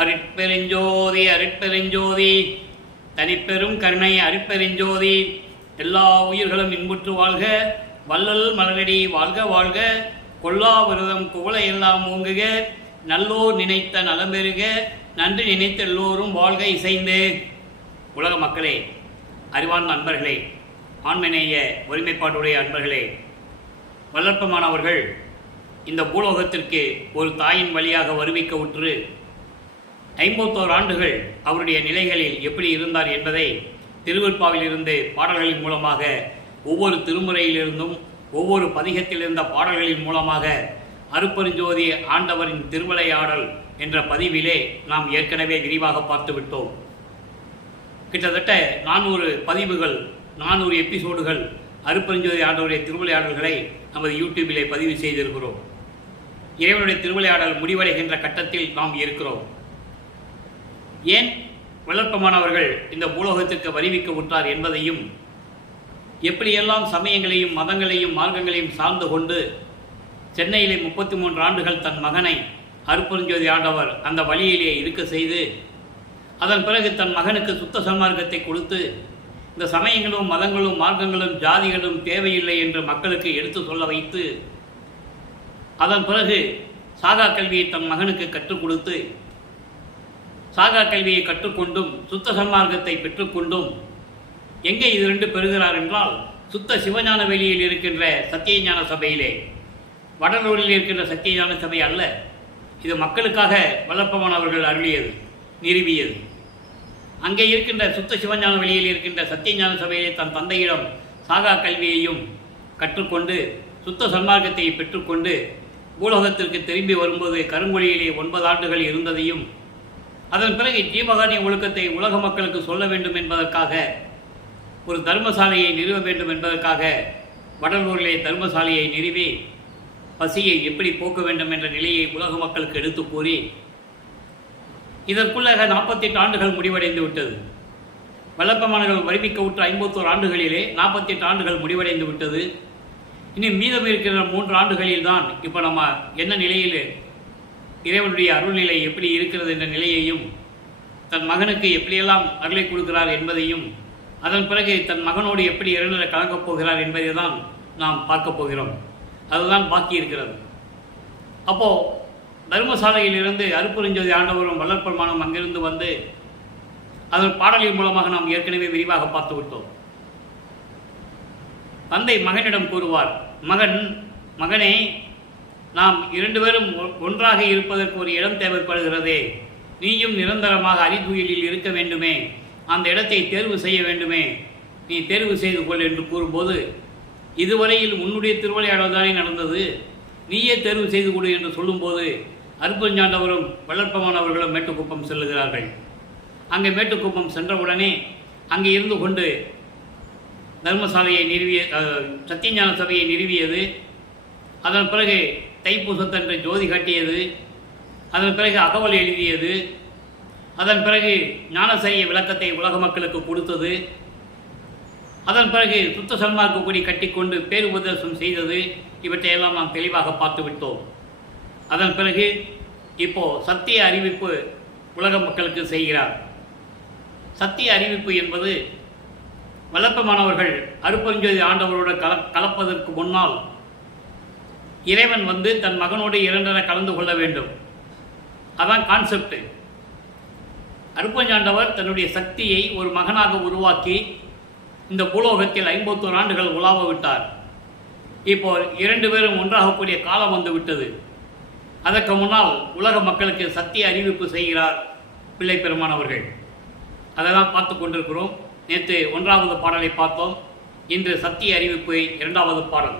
அருட்பெருஞ்சோதி அருட்பெருஞ்சோதி தனிப்பெரும் கருணை அருட்பெருஞ்சோதி. எல்லா உயிர்களும் இன்புற்று வாழ்க, வள்ளல் மலரடி வாழ்க வாழ்க, கொல்லா விரதம் குவளை எல்லாம் ஓங்குக, நல்லோர் நினைத்த நலம் பெறுக, நன்றி நினைத்த எல்லோரும் வாழ்க இசைந்து. உலக மக்களே, அறிவார்ந்த நண்பர்களே, ஆண்மநேய ஒருமைப்பாட்டுடைய அன்பர்களே, வளர்ப்பமானவர்கள் இந்த பூலோகத்திற்கு ஒரு தாயின் வழியாக வருவிக்க உற்று 51 ஆண்டுகள் அவருடைய நிலைகளில் எப்படி இருந்தார் என்பதை திருவெற்பாவில் இருந்து பாடல்களின் மூலமாக, ஒவ்வொரு திருமுறையிலிருந்தும் ஒவ்வொரு பதிகத்தில் இருந்த பாடல்களின் மூலமாக அருட்பெருஞ்சோதி ஆண்டவரின் திருவிளையாடல் என்ற பதிவிலே நாம் ஏற்கனவே விரிவாக பார்த்துவிட்டோம். கிட்டத்தட்ட 400 பதிவுகள், 400 எபிசோடுகள் அருட்பெருஞ்சோதி ஆண்டவருடைய திருவிளையாடல்களை நமது யூடியூபிலே பதிவு செய்திருக்கிறோம். இறைவனுடைய திருவிளையாடல் முடிவடைகின்ற கட்டத்தில் நாம் இருக்கிறோம். ஏன் வளர்ப்பமானவர்கள் இந்த பூலோகத்திற்கு வருவிக்க உற்றார் என்பதையும், எப்படியெல்லாம் சமயங்களையும் மதங்களையும் மார்க்கங்களையும் சார்ந்து கொண்டு சென்னையிலே 33 ஆண்டுகள் தன் மகனை அருட்பெருஞ்சோதி ஆண்டவர் அந்த வழியிலே இருக்க செய்து, அதன் பிறகு தன் மகனுக்கு சுத்த சன்மார்க்கத்தை கொடுத்து, இந்த சமயங்களும் மதங்களும் மார்க்கங்களும் ஜாதிகளும் தேவையில்லை என்று மக்களுக்கு எடுத்து சொல்ல வைத்து, அதன் பிறகு சாகா கல்வியை தன் மகனுக்கு கற்றுக் கொடுத்து, சாகா கல்வியை கற்றுக்கொண்டும் சுத்த சன்மார்க்கத்தை பெற்றுக்கொண்டும் எங்கே இது ரெண்டு பெறுகிறார் என்றால், சுத்த சிவஞான வெளியில் இருக்கின்ற சத்தியஞான சபையிலே, வடலூரில் இருக்கின்ற சத்தியஞான சபை அல்ல. இது மக்களுக்காக வளர்ப்பமானவர்கள் அருளியது, நிறுவியது. அங்கே இருக்கின்ற சுத்த சிவஞான வெளியில் இருக்கின்ற சத்தியஞான சபையிலே தன் தந்தையிடம் சாகா கல்வியையும் கற்றுக்கொண்டு சுத்த சன்மார்க்கத்தை பெற்றுக்கொண்டு பூலோகத்திற்கு திரும்பி வரும்போது கருங்கொழியிலே 9 ஆண்டுகள் இருந்ததையும், அதன் பிறகு ஜீவகாரிய ஒழுக்கத்தை உலக மக்களுக்கு சொல்ல வேண்டும் என்பதற்காக ஒரு தர்மசாலையை நிறுவ வேண்டும் என்பதற்காக வடலூரிலே தர்மசாலையை நிறுவி பசியை எப்படி போக்க வேண்டும் என்ற நிலையை உலக மக்களுக்கு எடுத்து கூறி, இதற்குள்ளாக 48 ஆண்டுகள் முடிவடைந்து விட்டது. வளர்ப்பமானவர்கள் வருவிக்க உற்ற 51 ஆண்டுகளிலே 48 ஆண்டுகள் முடிவடைந்து விட்டது. இனி மீதம் இருக்கிற 3 ஆண்டுகளில் தான் இப்போ நம்ம என்ன நிலையில் இறைவனுடைய அருள்நிலை எப்படி இருக்கிறது என்ற நிலையையும், தன் மகனுக்கு எப்படியெல்லாம் அருளை கொடுக்கிறார் என்பதையும், அதன் பிறகு தன் மகனோடு எப்படி இறைவனை கலக்கப் போகிறார் என்பதை தான் நாம் பார்க்க போகிறோம். அதுதான் பாக்கி இருக்கிறது. அப்போது தர்மசாலையிலிருந்து அருட்பெருஞ்சோதி ஆண்டவரும் வளர்ப்பெருமானும் அங்கிருந்து வந்து அதன் பாடலின் மூலமாக நாம் ஏற்கனவே விரிவாக பார்த்து விட்டோம். தந்தை மகனிடம் கூறுவார், மகனே, நாம் 2 பேரும் ஒன்றாக இருப்பதற்கு ஒரு இடம் தேவைப்படுகிறதே, நீயும் நிரந்தரமாக அறிதுயிலில் இருக்க வேண்டுமே, அந்த இடத்தை தேர்வு செய்ய வேண்டுமே, நீ தேர்வு செய்து கொள் என்று கூறும்போது, இதுவரையில் உன்னுடைய திருவிளையாடல் தானே நடந்தது, நீயே தேர்வு செய்து கொடு என்று சொல்லும்போது அருட்பெருஞ்சாண்டவரும் வளர்ப்பமானவர்களும் மேட்டுக்குப்பம் செல்லுகிறார்கள். அங்கே மேட்டுக்குப்பம் சென்றவுடனே அங்கே இருந்து கொண்டு தர்மசாலையை நிறுவிய சத்தியஞான சபையை நிறுவியது. அதன் பிறகு தைப்பூசத்தன்று ஜோதி காட்டியது. அதன் பிறகு அகவல் எழுதியது. அதன் பிறகு ஞானசரிய விளக்கத்தை உலக மக்களுக்கு கொடுத்தது. அதன் பிறகு சுத்த சன்மார்க்க கொடி கட்டிக்கொண்டு பேர் உபதேசம் செய்தது. இவற்றையெல்லாம் நாம் தெளிவாக பார்த்து விட்டோம். அதன் பிறகு இப்போ சத்திய அறிவிப்பு உலக மக்களுக்கு செய்கிறார். சத்திய அறிவிப்பு என்பது வளர்ப்பமானவர்கள் அருட்பெருஞ்சோதி ஆண்டவரோடு கலப்பதற்கு முன்னால் இறைவன் வந்து தன் மகனோடு 2 கலந்து கொள்ள வேண்டும். அதான் கான்செப்ட். அருட்பெருஞ்சாண்டவர் தன்னுடைய சக்தியை ஒரு மகனாக உருவாக்கி இந்த பூலோகத்தில் 51 ஆண்டுகள் உலாவ விட்டார். இப்போ 2 பேரும் ஒன்றாகக்கூடிய காலம் வந்து விட்டது. அதற்கு முன்னால் உலக மக்களுக்கு சத்திய அறிவிப்பு செய்கிறார் பிள்ளை பெருமானவர்கள். அதை தான் பார்த்து கொண்டிருக்கிறோம். நேற்று 1வது பாடலை பார்த்தோம். இன்று சத்திய அறிவிப்பு 2வது பாடல்.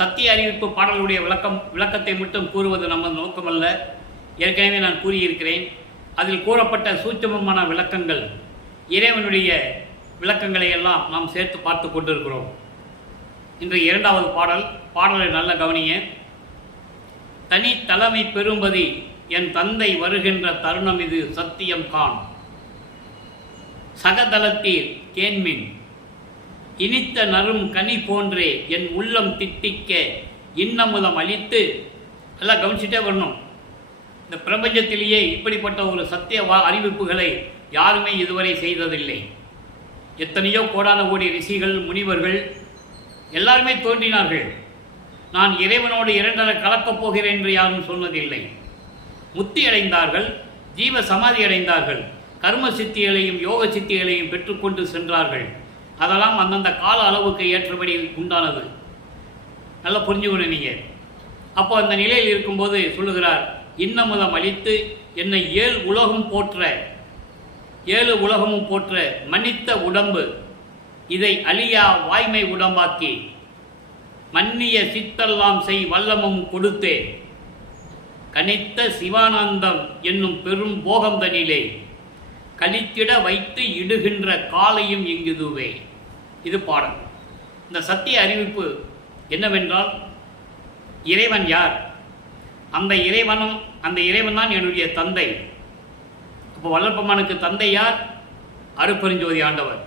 சத்திய அறிவிப்பு பாடலுடைய விளக்கத்தை மட்டும் கூறுவது நம்ம நோக்கமல்ல. ஏற்கனவே நான் கூறியிருக்கிறேன். அதில் கூறப்பட்ட சூட்சமமான விளக்கங்கள், இறைவனுடைய விளக்கங்களை எல்லாம் நாம் சேர்த்து பார்த்து கொண்டிருக்கிறோம். இன்று 2வது பாடலை நல்ல கவனிய. தனி தலைமை பெறும்பதி என் தந்தை வருகின்ற தருணம் இது சத்தியம் கான், சகதலத்தீர் கேன்மின் இனித்த நரும் கனி போன்றே என் உள்ளம் திட்டிக்க இன்னமுதம் அளித்து. எல்லாம் கவனிச்சுட்டே வரணும். இந்த பிரபஞ்சத்திலேயே இப்படிப்பட்ட ஒரு சத்திய அறிவிப்புகளை யாருமே இதுவரை செய்ததில்லை. எத்தனையோ கோடான கோடி ரிஷிகள், முனிவர்கள் எல்லாருமே தோன்றினார்கள். நான் இறைவனோடு இரண்டரை கலக்கப் போகிறேன் என்று யாரும் சொன்னதில்லை. முத்தி அடைந்தார்கள், ஜீவ சமாதி அடைந்தார்கள், கர்ம சித்திகளையும் யோக சித்திகளையும் பெற்றுக்கொண்டு சென்றார்கள். அதெல்லாம் அந்தந்த கால அளவுக்கு ஏற்றபடி உண்டானது. நல்லா புரிஞ்சுக்கணும் நீங்கள். அப்போ அந்த நிலையில் இருக்கும்போது சொல்லுகிறார், இன்னமுதம் அளித்து என்னை 7 உலகம் போற்ற, 7 உலகமும் போற்ற மன்னித்த உடம்பு, இதை அழியா வாய்மை உடம்பாக்கி மன்னிய சித்தெல்லாம் செய் வல்லமும் கொடுத்தே கனித்த சிவானந்தம் என்னும் பெரும் போகந்தனிலே கழித்திட வைத்து இடுகின்ற காலையும் இங்குதுவே. இது பாடல். இந்த சத்திய அறிவிப்பு என்னவென்றால், இறைவன் யார்? அந்த இறைவன் தான் என்னுடைய தந்தை. அப்போ வல்லற்பெருமானுக்கு தந்தை யார்? அருட்பெருஞ்சோதி ஆண்டவர்.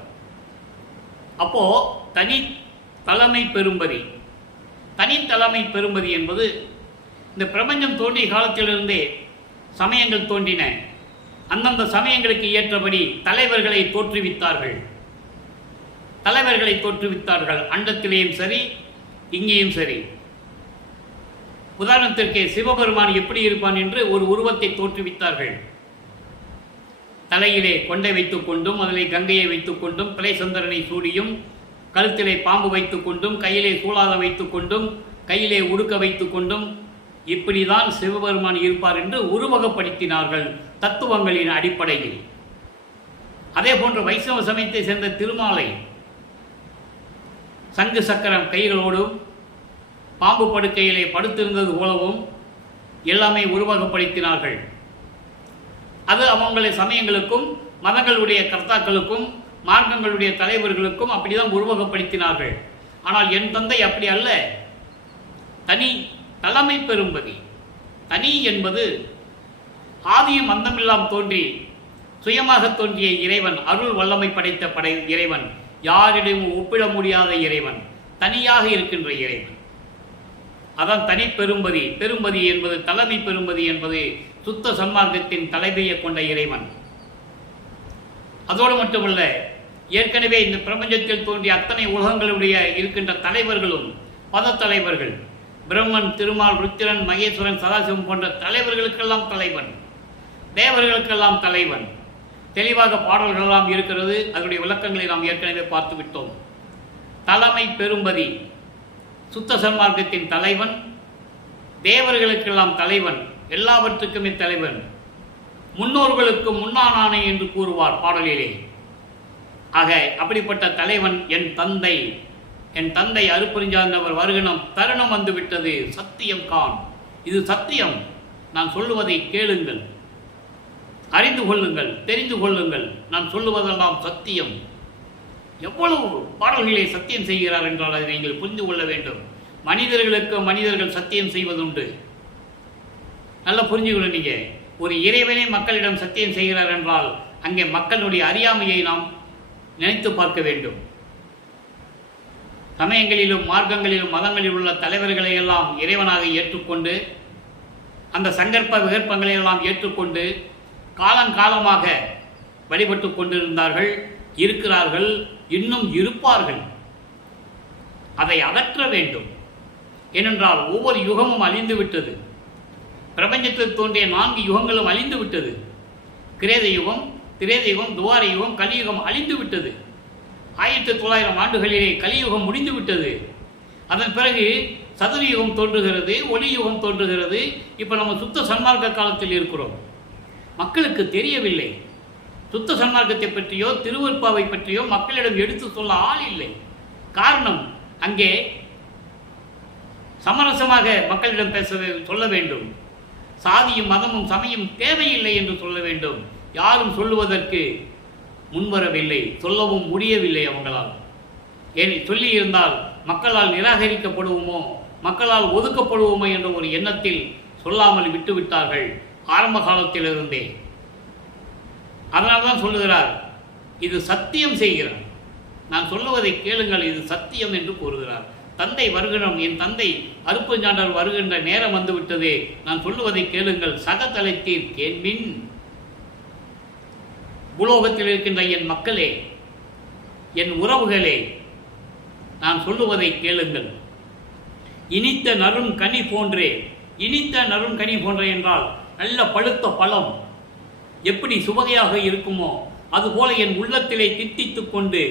அப்போ தனி தலைமை பெரும்பதி. தனித்தலைமை பெரும்பதி என்பது இந்த பிரபஞ்சம் தோன்றிய காலத்திலிருந்தே சமயங்கள் தோன்றின. அந்தந்த சமயங்களுக்கு ஏற்றபடி தலைவர்களை தோற்றுவித்தார்கள். அண்டத்திலேயும் சரி, இங்கேயும் சரி. உதாரணத்திற்கு சிவபெருமான் எப்படி இருப்பான் என்று ஒரு உருவத்தை தோற்றுவித்தார்கள். தலையிலே கொண்டை வைத்துக் கொண்டும், அதிலே கங்கையை வைத்துக் கொண்டும், பிளைசந்திரனை சூடியும், கழுத்திலே பாம்பு வைத்துக் கொண்டும், கையிலே சூளாத வைத்துக் கொண்டும், கையிலே உடுக்க வைத்துக் கொண்டும், இப்படிதான் சிவபெருமான் இருப்பார் என்று உருவகப்படுத்தினார்கள் தத்துவங்களின் அடிப்படையில். அதே போன்று வைஷ்ணவ சமயத்தை சேர்ந்த திருமாலை சங்கு சக்கரம் கைகளோடும் பாம்பு படுக்கையிலே படுத்திருந்தது போலவும் எல்லாமே உருவகப்படுத்தினார்கள். அது அவங்களுடைய சமயங்களுக்கும், மதங்களுடைய கர்த்தாக்களுக்கும், மார்க்கங்களுடைய தலைவர்களுக்கும் அப்படிதான் உருவகப்படுத்தினார்கள். ஆனால் என் தந்தை அப்படி அல்ல. தனி தலைமை பெரும்பதி. தனி என்பது ஆதியும் அந்தமில்லாம் தோன்றி சுயமாக தோன்றிய இறைவன், அருள் வல்லமை படைத்த இறைவன், யாரிடமும் ஒப்பிட முடியாத இறைவன், தனியாக இருக்கின்ற இறைவன். அதான் தனி பெரும்பதி. பெரும்பதி என்பது, தலைமை பெரும்பதி என்பது சுத்த சன்மார்க்கத்தின் தலைமையை கொண்ட இறைவன். அதோடு மட்டுமல்ல, ஏற்கனவே இந்த பிரபஞ்சத்தில் தோன்றிய அத்தனை உலகங்களுடைய இருக்கின்ற தலைவர்களும் பத தலைவர்கள், பிரம்மன், திருமால், ருத்திரன், மகேஸ்வரன், சதாசிவம் போன்ற தலைவர்களுக்கெல்லாம் தலைவன், தேவர்களுக்கெல்லாம் தலைவன். தெளிவாக பாடல்களெல்லாம் இருக்கிறது. அதனுடைய விளக்கங்களை நாம் ஏற்கனவே பார்த்து விட்டோம். தலைமை பெரும்பதி, சுத்த சன்மார்க்கத்தின் தலைவன், தேவர்களுக்கெல்லாம் தலைவன், எல்லாவற்றுக்குமே தலைவன், முன்னோர்களுக்கு முன்னானானே என்று கூறுவார் பாடலிலே. ஆக அப்படிப்பட்ட தலைவன் என் தந்தை. என் தந்தை அருட்பெருஞ்சார்ந்தவர் வருகணும் தருணம் வந்துவிட்டது. சத்தியம் கான். இது சத்தியம். நான் சொல்லுவதை கேளுங்கள், அறிந்து கொள்ளுங்கள், தெரிந்து கொள்ளுங்கள். நான் சொல்லுவதெல்லாம் சத்தியம். எவ்வளவு பாடல்களை சத்தியம் செய்கிறார் என்றால் அதை நீங்கள் புரிந்து கொள்ள வேண்டும். மனிதர்களுக்கு மனிதர்கள் சத்தியம் செய்வதுண்டு. நல்லா புரிஞ்சுக்கணும். நீங்கள் ஒரு இறைவனை மக்களிடம் சத்தியம் செய்கிறார் என்றால் அங்கே மக்களுடைய அறியாமையை நாம் நினைத்து பார்க்க வேண்டும். சமயங்களிலும் மார்க்கங்களிலும் மதங்களில் உள்ள தலைவர்களை எல்லாம் இறைவனாக ஏற்றுக்கொண்டு, அந்த சங்கற்ப விகற்பங்களை எல்லாம் ஏற்றுக்கொண்டு காலங்காலமாக வழிபட்டு கொண்டிருந்தார்கள், இருக்கிறார்கள், இன்னும் இருப்பார்கள். அதை அகற்ற வேண்டும். ஏனென்றால் ஒவ்வொரு யுகமும் அழிந்து விட்டது. பிரபஞ்சத்தில் தோன்றிய 4 யுகங்களும் அழிந்து விட்டது. கிரேத யுகம், திரேத யுகம், துவார யுகம், கலியுகம் அழிந்து விட்டது. 1900 ஆண்டுகளிலே கலியுகம் முடிந்து விட்டது. அதன் பிறகு சதுரயுகம் தோன்றுகிறது, ஒளி யுகம் தோன்றுகிறது. இப்போ நம்ம சுத்த சன்மார்க்க காலத்தில் இருக்கிறோம். மக்களுக்கு தெரியவில்லை. சுத்த சன்மார்க்கத்தை பற்றியோ திருவருட்பாவை பற்றியோ மக்களிடம் எடுத்து சொல்ல ஆள் இல்லை. காரணம், அங்கே சமரசமாக மக்களிடம் சொல்ல வேண்டும். சாதியும் மதமும் சமயம் தேவையில்லை என்று சொல்ல வேண்டும். யாரும் சொல்லுவதற்கு முன்வரவில்லை, சொல்லவும் முடியவில்லை அவங்களால். ஏன் சொல்லியிருந்தால் மக்களால் நிராகரிக்கப்படுவோமோ, மக்களால் ஒதுக்கப்படுவோமோ என்ற ஒரு எண்ணத்தில் சொல்லாமல் விட்டுவிட்டார்கள் ஆரம்ப காலத்திலிருந்தே. அதனால்தான் சொல்லுகிறார், இது சத்தியம் செய்கிறார். நான் சொல்லுவதை கேளுங்கள், இது சத்தியம் என்று கூறுகிறார். தந்தை வருகிறோம், என் தந்தை அருப்பஞ்சாண்டவர் வருகின்ற நேரம் வந்துவிட்டது. நான் சொல்லுவதை கேளுங்கள். சகதலைத்தீர் கேள்வின். பூலோகத்தில் இருக்கின்ற என் மக்களே, என் உறவுகளே, நான் சொல்லுவதை கேளுங்கள். இனித்த நறும் கனி போன்றே. இனித்த நறும் கனி போன்றே என்றால் நல்ல பழுத்த பழம் எப்படி சுவையாக இருக்குமோ அதுபோல என் உள்ளத்திலே தித்தித்துக் கொண்டு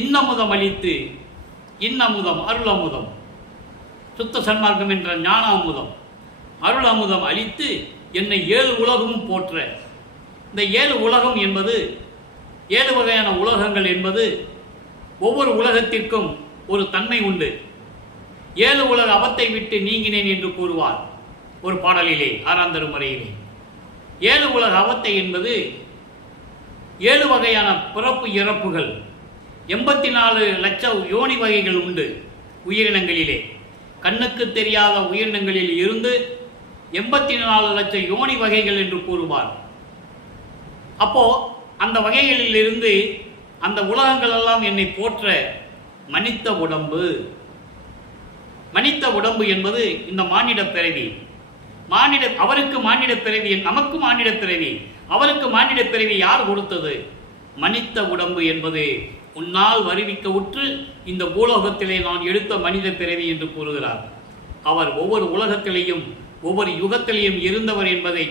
இன்னமுதம் அளித்து, இன்னமுதம் அருளமுதம், சுத்த சன்மார்க்கம் என்ற ஞான அமுதம், அருள் அமுதம் அளித்து என்னை 7 உலகமும் போற்ற. இந்த 7 உலகம் என்பது 7 வகையான உலகங்கள் என்பது ஒவ்வொரு உலகத்திற்கும் ஒரு தன்மை உண்டு. 7 உலக அவத்தை விட்டு நீங்கினேன் என்று கூறுவார் ஒரு பாடலிலே, 6ஆம் திருமுறையிலே. 7 உலக அவத்தை என்பது 7 வகையான பிறப்பு இறப்புகள், 84 லட்சம் யோனி வகைகள் உண்டு உயிரினங்களிலே. கண்ணுக்கு தெரியாத உயிரினங்களில் இருந்து 84 லட்சம் யோனி வகைகள் என்று கூறுவார். அப்போ அந்த வகைகளில் இருந்து அந்த உலகங்கள் எல்லாம் என்னை போற்ற மனித உடம்பு. மனித உடம்பு என்பது இந்த மானிட பிறவி. அவருக்கு மானிட பிறவி, நமக்கு மானிட பிறவி. அவருக்கு மானிட பிறவி யார் கொடுத்தது? மனித உடம்பு என்பது உன்னால் வருவிக்க உற்று இந்த பூலோகத்திலே நான் எடுத்த மனித பிறவி என்று கூறுகிறார். அவர் ஒவ்வொரு உலகத்திலேயும் ஒவ்வொரு யுகத்திலேயும் இருந்தவர் என்பதை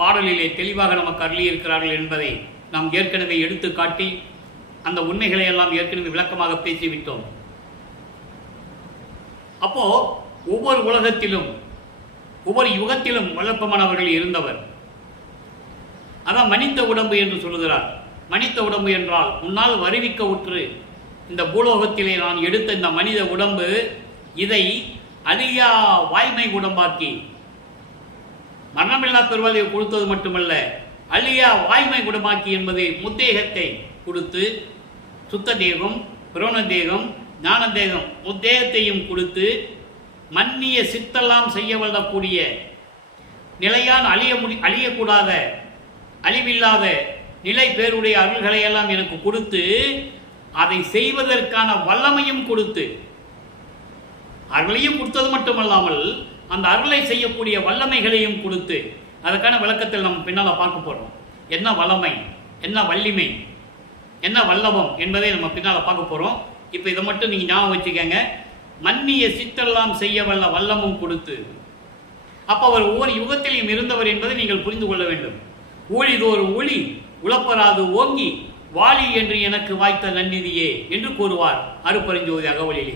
பாடலிலே தெளிவாக நமக்கு அருளியிருக்கிறார்கள் என்பதை நாம் ஏற்கனவே எடுத்து காட்டி அந்த உண்மைகளை எல்லாம் ஏற்கனவே விளக்கமாக பேசிவிட்டோம். அப்போ ஒவ்வொரு உலகத்திலும் ஒவ்வொரு யுகத்திலும் வல்லப்பமானவர்கள் இருந்தவர். அதான் மனித உடம்பு என்று சொல்லுகிறார். மனித உடம்பு என்றால் முன்னால் வருவிக்க உற்று இந்த பூலோகத்திலே நான் எடுத்த இந்த மனித உடம்பு, இதை அழியா வாய்மை உடம்பாக்கி மரணமில்லா பெருவாளியை கொடுத்தது மட்டுமல்ல, அழியா வாய்மை குடமாக்கி என்பது முத்தேகத்தை கொடுத்து, சுத்த தேகம், புரோண தேகம், ஞான தேகம் முத்தேகத்தையும் கொடுத்து மன்னிய சித்தெல்லாம் செய்ய வல்லக்கூடிய நிலையான அழியக்கூடாத அழிவில்லாத நிலை பேருடைய அருள்களை எல்லாம் எனக்கு கொடுத்து, அதை செய்வதற்கான வல்லமையும் கொடுத்து, அருளையும் கொடுத்தது மட்டுமல்லாமல் அந்த அருளை செய்யக்கூடிய வல்லமைகளையும் கொடுத்து, அதற்கான விளக்கத்தில் நம்ம பின்னால் பார்க்க போகிறோம். என்ன வல்லமை, என்ன வள்ளிமை, என்ன வல்லபம் என்பதை நம்ம பின்னால் பார்க்க போகிறோம். இப்போ இதை மட்டும் நீங்கள் ஞாபகம் வச்சுக்கங்க. மன்னிய சித்தெல்லாம் செய்ய வல்ல வல்லமும் கொடுத்து. அப்போ அவர் ஒவ்வொரு யுகத்திலையும் இருந்தவர் என்பதை நீங்கள் புரிந்து கொள்ள வேண்டும். ஊழிதோறு ஒளி உளப்பராது ஓங்கி வாலி என்று எனக்கு வாய்த்த நன்னிதியே என்று கூறுவார் அருப்பெருஞ்சோதி அகவலிலே.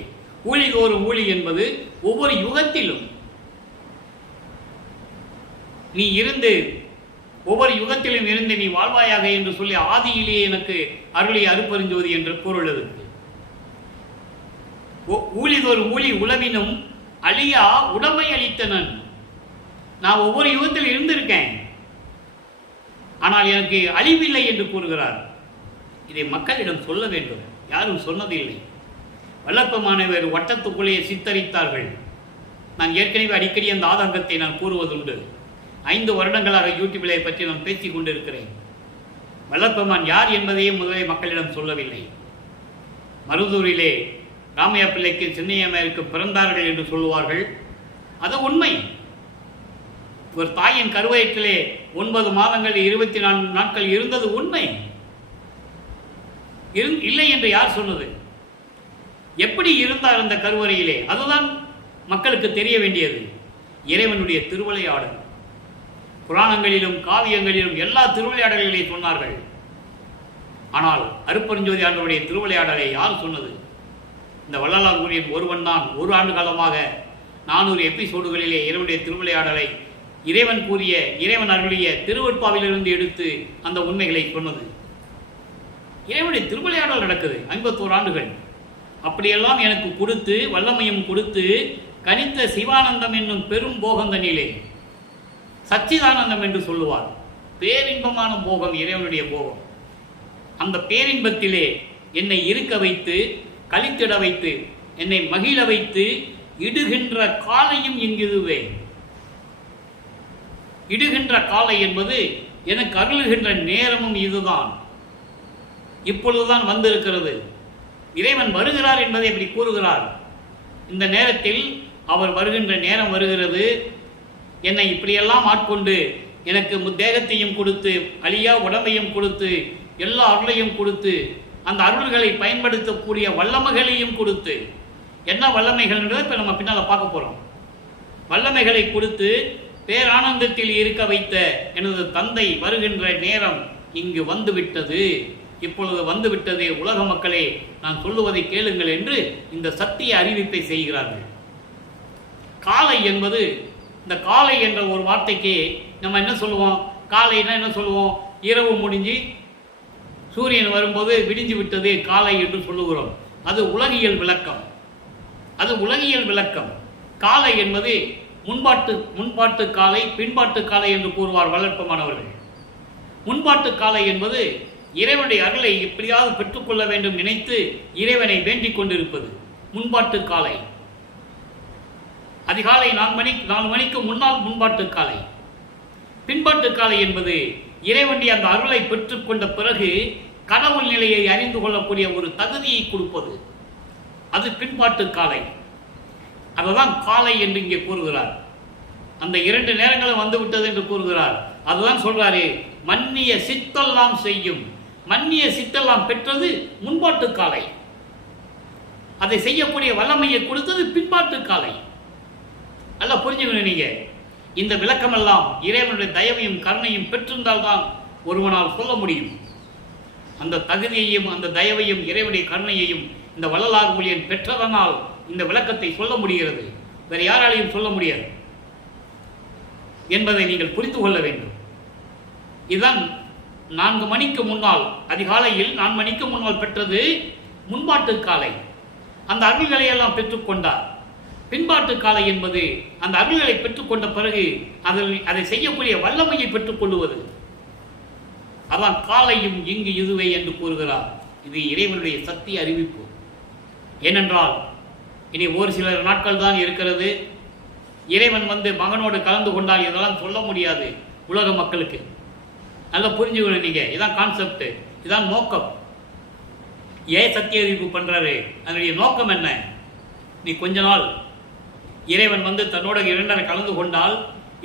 ஊழிதோறு ஊழி என்பது ஒவ்வொரு யுகத்திலும் நீ இருந்து ஒவ்வொரு யுகத்திலும் இருந்து நீ வாழ்வாயாக என்று சொல்லி ஆதியிலேயே எனக்கு அருளை அருப்பெருஞ்சோதி என்று பொருளது. ஊழிதோறு ஊழி உளவினும் அழியா உடமை அளித்தனன். நான் ஒவ்வொரு யுகத்தில் இருந்திருக்கேன், ஆனால் எனக்கு அழிவில்லை என்று கூறுகிறார். இதை மக்களிடம் சொல்ல வேண்டும். யாரும் சொன்னதில்லை. வல்லப்பமானவர் வட்டத்துக்குள்ளே சித்தரித்தார்கள். நான் ஏற்கனவே அடிக்கடி அந்த ஆதங்கத்தை நான் கூறுவதுண்டு. 5 வருடங்களாக யூடியூபிலே பற்றி நான் பேசிக் கொண்டிருக்கிறேன். வல்லப்பமான் யார் என்பதையே முதலே மக்களிடம் சொல்லவில்லை. மருதூரிலே ராமையா பிள்ளைக்கு சின்னையம்மைக்கு பிறந்தார்கள் என்று சொல்லுவார்கள். அது உண்மை. ஒரு தாயின் கருவயிற்றிலே 9 மாதங்கள் 24 நாட்கள் இருந்தது உண்மை. இல்லை என்று யார் சொன்னது? எப்படி இருந்தார் அந்த கருவறையிலே? அதுதான் மக்களுக்கு தெரிய வேண்டியது. இறைவனுடைய திருவிளையாடல். புராணங்களிலும் காவியங்களிலும் எல்லா திருவிளையாடல்களையும் சொன்னார்கள். ஆனால் அருப்பெருஞ்சோதி ஆண்டவருடைய திருவிளையாடலை யார் சொன்னது? இந்த வள்ளலார் கூறிய ஒருவன் தான் 1 ஆண்டு காலமாக 400 எபிசோடுகளிலே இறைவனுடைய திருவிளையாடலை இறைவன் கூறிய, இறைவன் அருளிய திருவெட்பாவிலிருந்து எடுத்து அந்த உண்மைகளை சொன்னது. இறைவனுடைய திருவிளையாடல் நடக்குது 51 ஆண்டுகள். அப்படியெல்லாம் எனக்கு கொடுத்து வல்லமையும் கொடுத்து கனித்த சிவானந்தம் என்னும் பெரும் போகந்தனிலே சச்சிதானந்தம் என்று சொல்லுவார். பேரின்பமான போகம் இறைவனுடைய போகம். அந்த பேரின்பத்திலே என்னை இருக்க வைத்து, கழித்திட வைத்து, என்னை மகிழ வைத்து இடுகின்ற காலையும் இங்கிதுவே. இடுகின்ற காலை என்பது எனக்கு அருளுகின்ற நேரமும் இதுதான். இப்பொழுதுதான் வந்திருக்கிறது. இறைவன் வருகிறார் என்பதை இப்படி கூறுகிறார். இந்த நேரத்தில் அவர் வருகின்ற நேரம் வருகிறது. என்னை இப்படியெல்லாம் ஆட்கொண்டு எனக்கு தேகத்தையும் கொடுத்து அழியா உடம்பையும் கொடுத்து எல்லா அருளையும் கொடுத்து அந்த அருள்களை பயன்படுத்தக்கூடிய வல்லமைகளையும் கொடுத்து, என்ன வல்லமைகள்ன்றதை இப்போ நம்ம பின்னால் பார்க்க போகிறோம். வல்லமைகளை கொடுத்து பேரானந்தத்தில் இருக்க வைத்த எனது தந்தை வருகின்ற நேரம் இங்கு வந்துவிட்டது, இப்பொழுது வந்துவிட்டது, உலக மக்களே நான் சொல்லுவதை கேளுங்கள் என்று இந்த சத்திய அறிவிப்பை செய்கிறார்கள். காலை என்பது, இந்த காலை என்ற ஒரு வார்த்தைக்கு நம்ம என்ன சொல்லுவோம்? காலைன்னா என்ன சொல்லுவோம்? இரவு முடிஞ்சு சூரியன் வரும்போது விடிஞ்சு விட்டது காலை என்று சொல்லுகிறோம். அது உலகியல் விளக்கம். அது உலகியல் விளக்கம். காலை என்பது முன்பாட்டு காலை, பின்பாட்டு காலை என்று கூறுவார் வளர்ப்பமானவர்கள். முன்பாட்டு காலை என்பது இறைவனுடைய அருளை எப்படியாவது பெற்றுக்கொள்ள வேண்டும் நினைத்து இறைவனை வேண்டிக் கொண்டிருப்பது முன்பாட்டு காலை. அதிகாலை 4 மணிக்கு முன்னால் முன்பாட்டு காலை. பின்பாட்டு காலை என்பது இறைவனுடைய அந்த அருளை பெற்றுக்கொண்ட பிறகு கடவுள் நிலையை அறிந்து கொள்ளக்கூடிய ஒரு தகுதியை கொடுப்பது, அது பின்பாட்டு காலை. அதுதான் காலை என்று இங்கே கூறுகிறார். அந்த 2 நேரங்களும் வந்துவிட்டது என்று கூறுகிறார். அதுதான் சொல்றாரு, மன்னிய சித்தெல்லாம் செய்யும். மன்னிய சித்தெல்லாம் பெற்றது முன்பாட்டு காலை, அதை செய்யக்கூடிய வல்லமையை கொடுத்தது பின்பாட்டு காலை. அல்ல, புரிஞ்சுக்கணும் நீங்க. இந்த விளக்கமெல்லாம் இறைவனுடைய தயவையும் கருணையும் பெற்றிருந்தால்தான் ஒருவனால் சொல்ல முடியும். அந்த தகுதியையும் அந்த தயவையும் இறைவனுடைய கருணையையும் இந்த வள்ளலார் ஊழியன் பெற்றதனால் இந்த விளக்கத்தை சொல்ல முடிகிறது. வேறு யாராலையும் சொல்ல முடியாது என்பதை நீங்கள் புரிந்து கொள்ள வேண்டும். இதுதான் 4 மணிக்கு முன்னால், அதிகாலையில் 4 மணிக்கு முன்னால் பெற்றது முன்பாட்டு காலை. அந்த அருள்களை எல்லாம் பெற்றுக்கொண்டார். பின்பாட்டு காலை என்பது அந்த அருள்களை பெற்றுக்கொண்ட பிறகு அதை செய்யக்கூடிய வல்லமையை பெற்றுக்கொள்வது. அதான் காலையும் இங்கு இதுவே என்று கூறுகிறார். இது இறைவனுடைய சக்தி அறிவிப்பு. ஏனென்றால் இனி ஒரு சில நாட்கள் தான் இருக்கிறது. இறைவன் மகனோடு கலந்து கொண்டால் இதெல்லாம் சொல்ல முடியாது உலக மக்களுக்கு. நல்லா புரிஞ்சுக்கணும் நீங்க. இதான் கான்செப்ட், இதான் நோக்கம். ஏன் சத்திய அறிவிப்பு பண்றாரு? அதனுடைய நோக்கம் என்ன? நீ கொஞ்ச நாள் இறைவன் தன்னோட 2 கலந்து கொண்டால்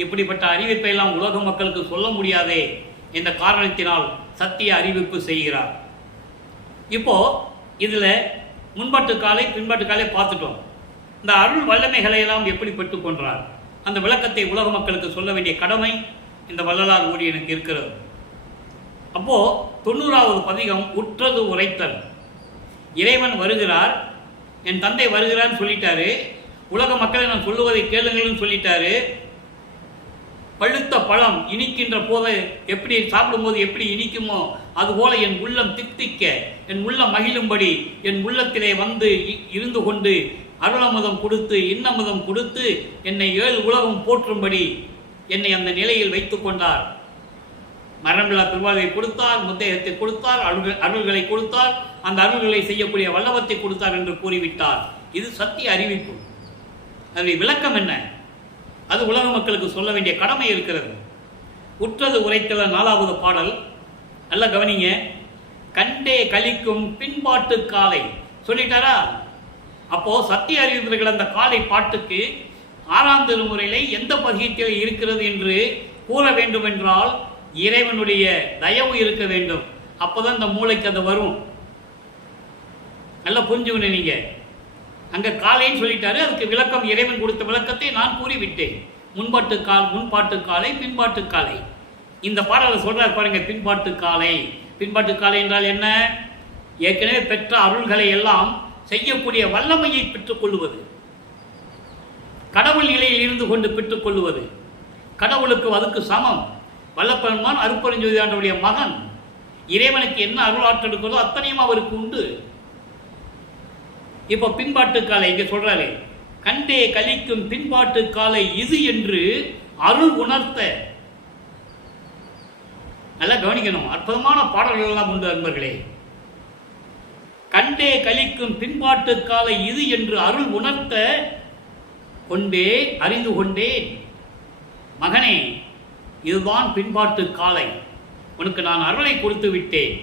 இப்படிப்பட்ட அறிவிப்பை எல்லாம் உலக மக்களுக்கு சொல்ல முடியாதே என்ற காரணத்தினால் சத்திய அறிவிப்பு செய்கிறார். இப்போ இதுல முன்பாட்டு காலை பின்பாட்டு காலை பார்த்துட்டோம். இந்த அருள் வல்லமைகளை எல்லாம் எப்படி பெற்றுக்கொண்டார் அந்த விளக்கத்தை உலக மக்களுக்கு சொல்ல வேண்டிய கடமை இந்த வள்ளலார் ஊழியனுக்கு இருக்கிறது. அப்போ 90வது பதிகம் உற்றது உரைத்தல். இறைவன் வருகிறார், என் தந்தை வருகிறான்னு சொல்லிட்டாரு. உலக மக்களை நான் சொல்லுவதை கேளுங்கள்னு சொல்லிட்டாரு. பழுத்த பழம் இனிக்கின்ற போது எப்படி சாப்பிடும்போது எப்படி இனிக்குமோ அதுபோல என் உள்ளம் தித்திக்க, என் உள்ளம் மகிழும்படி என் உள்ளத்திலே இருந்து கொண்டு அருளமுதம் கொடுத்து இன்னமுதம் கொடுத்து என்னை 7 உலகம் போற்றும்படி என்னை அந்த நிலையில் வைத்துக் கொண்டார். மரணமில்லா பெருவாழ்வை கொடுத்தார், முத்தேகத்தை கொடுத்தார், அருள்களை கொடுத்தார், அந்த அருள்களை செய்யக்கூடிய வல்லவத்தை கொடுத்தார் என்று கூறிவிட்டார். இது சத்திய அறிவிப்பு. அதனுடைய விளக்கம் என்ன? அது உலக மக்களுக்கு சொல்ல வேண்டிய கடமை இருக்கிறது. உற்றது உரைத்தல 4வது பாடல். நல்ல கவனிங்க. கண்டே கலிக்கும் பின்பாட்டு காலை சொல்லிட்டாரா? அப்போ சத்திய அறிவிப்பவர்கள் அந்த காலை பாட்டுக்கு 6ஆம் திருமுறையிலே எந்த பதிகத்தில் இருக்கிறது என்று கூற வேண்டும் என்றால் இறைவனுடைய தயவு இருக்க வேண்டும். அப்போதான் இந்த மூளைக்கு அது வரும். நல்லா புரிஞ்சுக்கணும் நீங்க. அங்க காலைன்னு சொல்லிட்டாரு. அதுக்கு விளக்கம் இறைவன் கொடுத்த விளக்கத்தை நான் கூறிவிட்டேன். முன்பாட்டு காலை பின்பாட்டு காலை. இந்த பாடலை சொல்றார் பாருங்க. பின்பாட்டு காலை. பின்பாட்டு காலை என்றால் என்ன? ஏற்கனவே பெற்ற அருள்களை எல்லாம் செய்யக்கூடிய வல்லமையை பெற்றுக் கொள்வது, கடவுள் நிலையில் இருந்து கொண்டு பெற்றுக் கொள்வது. கடவுளுக்கு அதுக்கு சமம். வல்லப்பெருமான் அருட்பெருஞ்சோதி ஆண்டவருடைய மகன். இறைவனுக்கு என்ன அருளாற்றல் இருக்கிறதோ அத்தனையும் அவருக்கு உண்டு. இப்போ பின்பாட்டு காலை இங்க சொல்றாரு. கண்டே கலிக்கும் பின்பாட்டு காலை இது என்று அருள் உணர்த்த. நல்லா கவனிக்கணும். அற்புதமான பாடல்கள் எல்லாம் உண்டு அன்பர்களே. கண்டே கலிக்கும் பின்பாட்டு காலை இது என்று அருள் உணர்த்த கொண்டே அறிந்து கொண்டேன். மகனே, இதுதான் பின்பாட்டு காலை. உனக்கு நான் அருளை கொடுத்து விட்டேன்.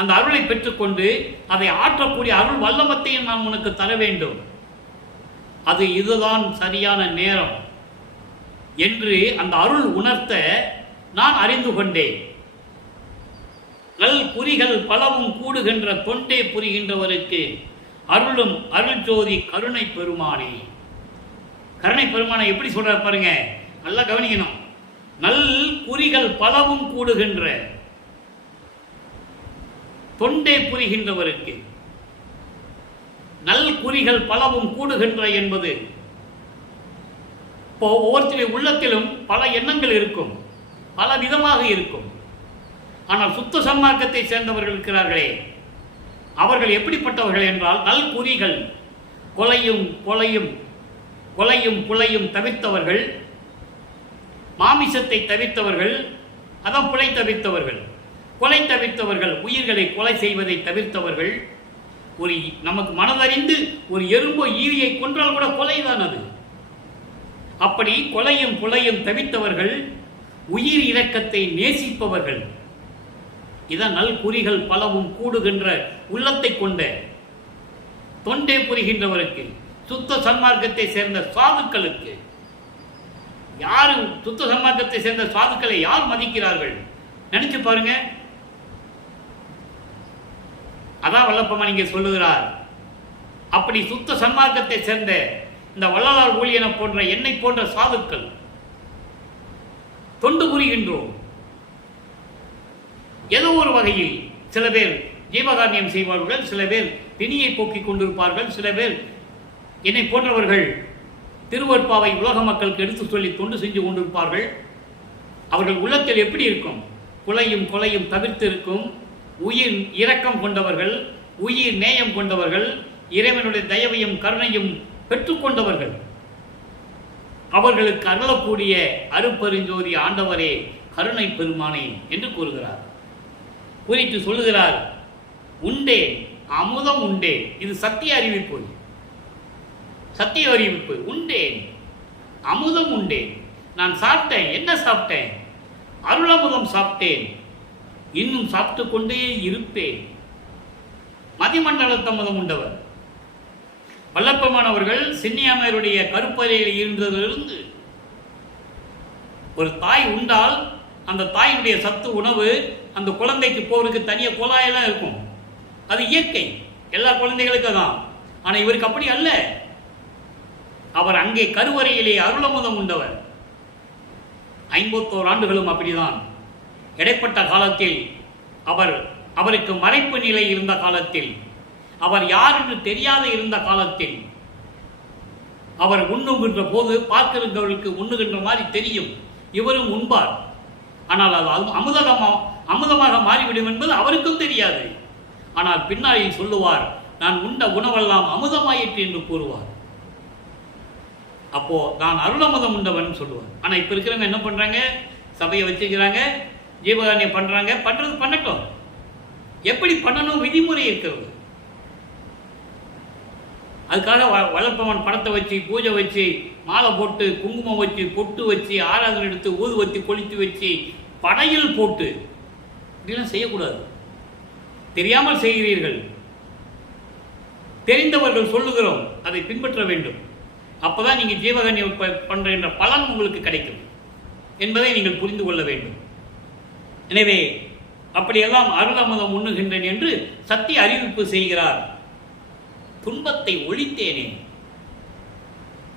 அந்த அருளை பெற்றுக்கொண்டு அதை ஆற்றக்கூடிய அருள் வல்லமத்தையும் நான் உனக்கு தர வேண்டும். அது இதுதான் சரியான நேரம் என்று அந்த அருள் உணர்த்த நான் அறிந்து கொண்டேன். நல் குறிகள் பலவும் கூடுகின்ற தொண்டே புரிகின்றவருக்கு அருளும் அருள் ஜோதி கருணை பெருமானே. கருணை பெருமானை எப்படி சொல்றார் பாருங்க, நல்லா கவனிக்கணும். நல் குறிகள் பலவும் கூடுகின்ற தொண்டே புரிகின்றவருக்கு, நல் குறிகள் பலவும் கூடுகின்ற என்பது இப்போ ஒவ்வொருத்தருடைய உள்ளத்திலும் பல எண்ணங்கள் இருக்கும், பல விதமாக இருக்கும். ஆனால் சுத்த சன்மார்க்கத்தை சேர்ந்தவர்கள் இருக்கிறார்களே, அவர்கள் எப்படிப்பட்டவர்கள் என்றால் நல் குறிகள், கொலையும் கொலையும் கொலையும் புலையும் தவிர்த்தவர்கள், மாமிசத்தை தவிர்த்தவர்கள், அதான் புலை தவிர்த்தவர்கள், கொலை தவிர்த்தவர்கள், உயிர்களை கொலை செய்வதை தவிர்த்தவர்கள். ஒரு நமக்கு மனதறிந்து ஒரு எறும்போ ஈரியை கொன்றால் கூட கொலைதான் அது. அப்படி கொலையும் புலையும் தவிர்த்தவர்கள், உயிர் இரக்கத்தை நேசிப்பவர்கள். இதான் நல் குறிகள் பலவும் கூடுகின்ற உள்ளத்தை கொண்ட தொண்டே புரிகின்றவருக்கு, சுத்த சன்மார்க்கத்தை சேர்ந்த சாதுக்களுக்கு. யாரு சுத்த சன்மார்க்கத்தை சேர்ந்த சாதுக்களை யார் மதிக்கிறார்கள் நினைச்சு பாருங்க. அதான் வல்லப்பமா நீங்க சொல்லுகிறார். அப்படி சுத்த சன்மார்க்கத்தை சேர்ந்த இந்த வள்ளலார் ஊழியனை போன்ற என்னை போன்ற சாதுக்கள் தொண்டு புரிகின்றோம். ஏதோ ஒரு வகையில் சில பேர் ஜீவகாரணியம் செய்வார்கள், சில பேர் பிணியை போக்கிக் கொண்டிருப்பார்கள், சில பேர் என்னை போன்றவர்கள் திருவற்பாவை உலக மக்களுக்கு எடுத்து சொல்லி தொண்டு செஞ்சு கொண்டிருப்பார்கள். அவர்கள் உள்ளத்தில் எப்படி இருக்கும்? கொலையும் கொலையும் தவிர்த்து இருக்கும், உயிர் இரக்கம் கொண்டவர்கள், உயிர் நேயம் கொண்டவர்கள், இறைவனுடைய தயவையும் கருணையும் பெற்றுக்கொண்டவர்கள். அவர்களுக்கு அருளக்கூடிய அருப்பெருஞ்சோதி ஆண்டவரே கருணை பெருமானே என்று கூறுகிறார். கூறிட்டு சொல்லுகிறார், உண்டே அமுதம் உண்டே. இது சத்திய அறிவிப்பு, சத்திய அறிவிப்பு. உண்டேன் அமுதம் உண்டேன். நான் சாப்பிட்டேன். என்ன சாப்பிட்டேன்? அருளமுதம் சாப்பிட்டேன். இன்னும் சாப்பிட்டு கொண்டே இருப்பேன். மதிமண்டலத்த அமுதம் உண்டவர் வல்லப்பமானவர்கள் சின்னியாமையருடைய கருப்பறையில் இருந்ததிலிருந்து ஒரு தாய் உண்டால் அந்த தாயினுடைய சத்து உணவு அந்த குழந்தைக்கு போறதுக்கு தனியாக குழாயெல்லாம் இருக்கும். அது இயற்கை, எல்லா குழந்தைகளுக்கும் தான். ஆனால் இவருக்கு அப்படி அல்ல. அவர் அங்கே கருவறையிலே அருளமுதம் உண்டவர். 51 ஆண்டுகளும் அப்படிதான். இடைப்பட்ட காலத்தில் அவருக்கு மறைப்பு நிலை இருந்த காலத்தில், அவர் யார் என்று தெரியாத இருந்த காலத்தில், அவர் உண்ணுகின்ற போது பார்க்கிறவர்களுக்கு உண்ணுகின்ற மாதிரி தெரியும், இவரும் உண்பார். ஆனால் அது அமுதமாக மாறிவிடும் என்பது அவருக்கும் தெரியாது. ஆனால் பின்னாளில் சொல்லுவார், நான் உண்ட உணவெல்லாம் அமுதமாயிற்று என்று கூறுவார். அப்போ நான் அருளமுதம் உண்டவன் சொல்லுவார். ஆனால் இப்போ இருக்கிறவங்க என்ன பண்றாங்க? சபையை வச்சுக்கிறாங்க, ஜீவகாரணியம் பண்றாங்க. பண்றது பண்ணட்டும், எப்படி பண்ணணும் விதிமுறை இருக்கிறது. அதுக்காக வளர்ப்பவன் படத்தை வச்சு பூஜை வச்சு மாலை போட்டு குங்குமம் வச்சு பொட்டு வச்சு ஆராதனை எடுத்து ஊதுவத்தி கொளுத்தி வச்சு படையில் போட்டு இப்படிலாம் செய்யக்கூடாது. தெரியாமல் செய்கிறீர்கள், தெரிந்தவர்கள் சொல்லுகிறோம், அதை பின்பற்ற வேண்டும். அப்போதான் நீங்கள் ஜீவகாரணியம் பண்ற பலன் உங்களுக்கு கிடைக்கும் என்பதை நீங்கள் புரிந்து கொள்ள வேண்டும். எனவே அப்படியெல்லாம் அருளமுதம் உண்ணுகின்றேன் என்று சத்திய அறிவிப்பு செய்கிறார். துன்பத்தை ஒழித்தேனே.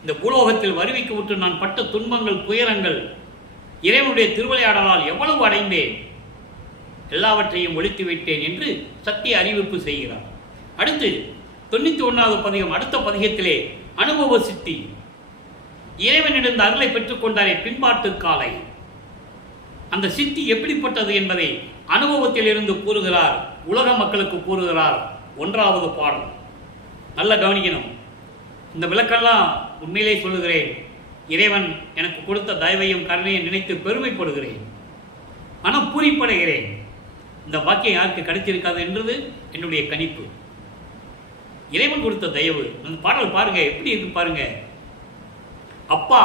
இந்த பூலோகத்தில் வருவிக்கு விட்டு நான் பட்ட துன்பங்கள் துயரங்கள் இறைவனுடைய திருவிளையாடலால் எவ்வளவு அடைந்தேன், எல்லாவற்றையும் ஒழித்து விட்டேன் என்று சத்திய அறிவிப்பு செய்கிறார். அடுத்து 91வது பதிகம். அடுத்த பதிகத்திலே அனுபவ சித்தி, இறைவனிடம் அருளை பெற்றுக் கொண்டாரே பின்பாட்டு காலை, அந்த சித்தி எப்படிப்பட்டது என்பதை அனுபவத்தில் இருந்து கூறுகிறார், உலக மக்களுக்கு கூறுகிறார். 1வது பாடல். நல்ல கவனிக்கணும். இந்த விளக்கெல்லாம் உண்மையிலே சொல்லுகிறேன். இறைவன் எனக்கு கொடுத்த தயவையும் கருணையை நினைத்து பெருமைப்படுகிறேன், மனம் பூரிப்படைகிறேன். இந்த பாக்கியம் யாருக்கு கிடைச்சிருக்காது என்றது என்னுடைய கணிப்பு. இறைவன் கொடுத்த தயவு. அந்த பாடல் பாருங்க, எப்படி இருக்கு பாருங்க. அப்பா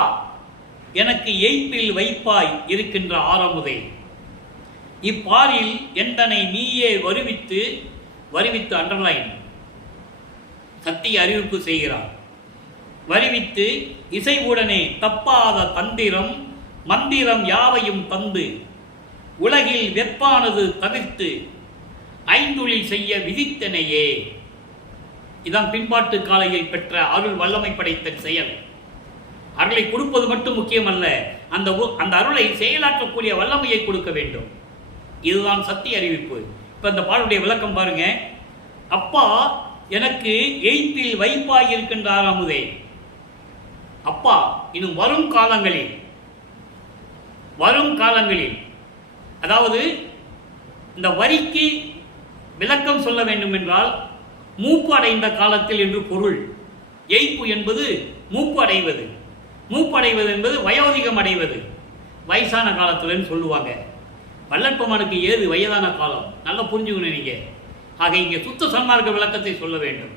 எனக்கு எய்ப்பில் வைப்பாய் இருக்கின்ற ஆரமுதை, இப்பாரில் எந்தனை நீயே வருவித்து வருவித்து அண்டர்லைன் சத்திய அறிவிப்பு செய்கிறார். வருவித்து இசைவுடனே தப்பாத தந்திரம் மந்திரம் யாவையும் தந்து உலகில் வெப்பானது தவிர்த்து ஐந்தொழில் செய்ய விதித்தனையே. இதான் பின்பாட்டு காலையில் பெற்ற அருள் வல்லமை படைத்த செயல். அருளை கொடுப்பது மட்டும் முக்கியமல்ல, அந்த அருளை செயலாற்றக்கூடிய வல்லமையை கொடுக்க வேண்டும். இதுதான் சத்திய அறிவிப்பு. இப்ப இந்த பாடலுடைய விளக்கம் பாருங்க. அப்பா எனக்கு எய்ப்பில் வைப்பாய் இருக்கின்றார் அமுதே. அப்பா இன்னும் வரும் காலங்களில் அதாவது இந்த வரிக்கு விளக்கம் சொல்ல வேண்டும் என்றால் மூப்பு அடைந்த காலத்தில் என்று பொருள். எய்ப்பு என்பது மூப்பு அடைவது, மூப்பு அடைவது என்பது வயோதிகம் அடைவது, வயசான காலத்துலன்னு சொல்லுவாங்க. வல்லற்பமானுக்கு ஏது வயதான காலம், நல்லா புரிஞ்சுக்கணும் நீங்க. ஆக இங்கே சுத்த சன்மார்க்க விளக்கத்தை சொல்ல வேண்டும்.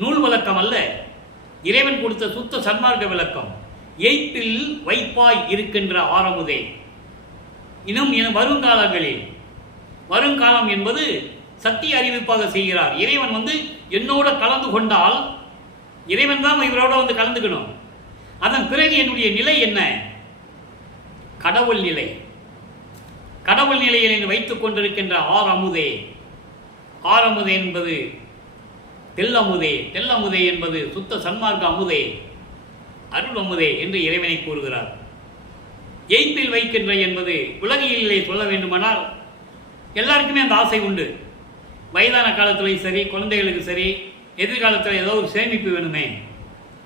நூல் விளக்கம் அல்ல, இறைவன் கொடுத்த சுத்த சன்மார்க்க விளக்கம். எய்ப்பில் வைப்பாய் இருக்கின்ற ஆரமுதே. இன்னும் வருங்காலங்களில், வருங்காலம் என்பது சத்திய அறிவிப்பாக செய்கிறார். இறைவன் என்னோட கலந்து கொண்டால், இறைவன் தான் இவரோட கலந்துக்கணும். அதன் பிறகு என்னுடைய நிலை என்ன? கடவுள் நிலை. கடவுள் நிலையில் வைத்துக் கொண்டிருக்கின்ற ஆரமுதே. ஆரமுதே என்பது தெல்லமுதே, தெல்லமுதே என்பது சுத்த சன்மார்க்க அமுதே, அருள் அமுதே என்று இறைவனை கூறுகிறார். எய்ப்பில் வைக்கின்ற என்பது உலகிலே சொல்ல வேண்டுமானால் எல்லாருக்குமே அந்த ஆசை உண்டு. வயதான காலத்திலையும் சரி, குழந்தைகளுக்கு சரி, எதிர்காலத்தில் ஏதோ ஒரு சேமிப்பு வேணுமே,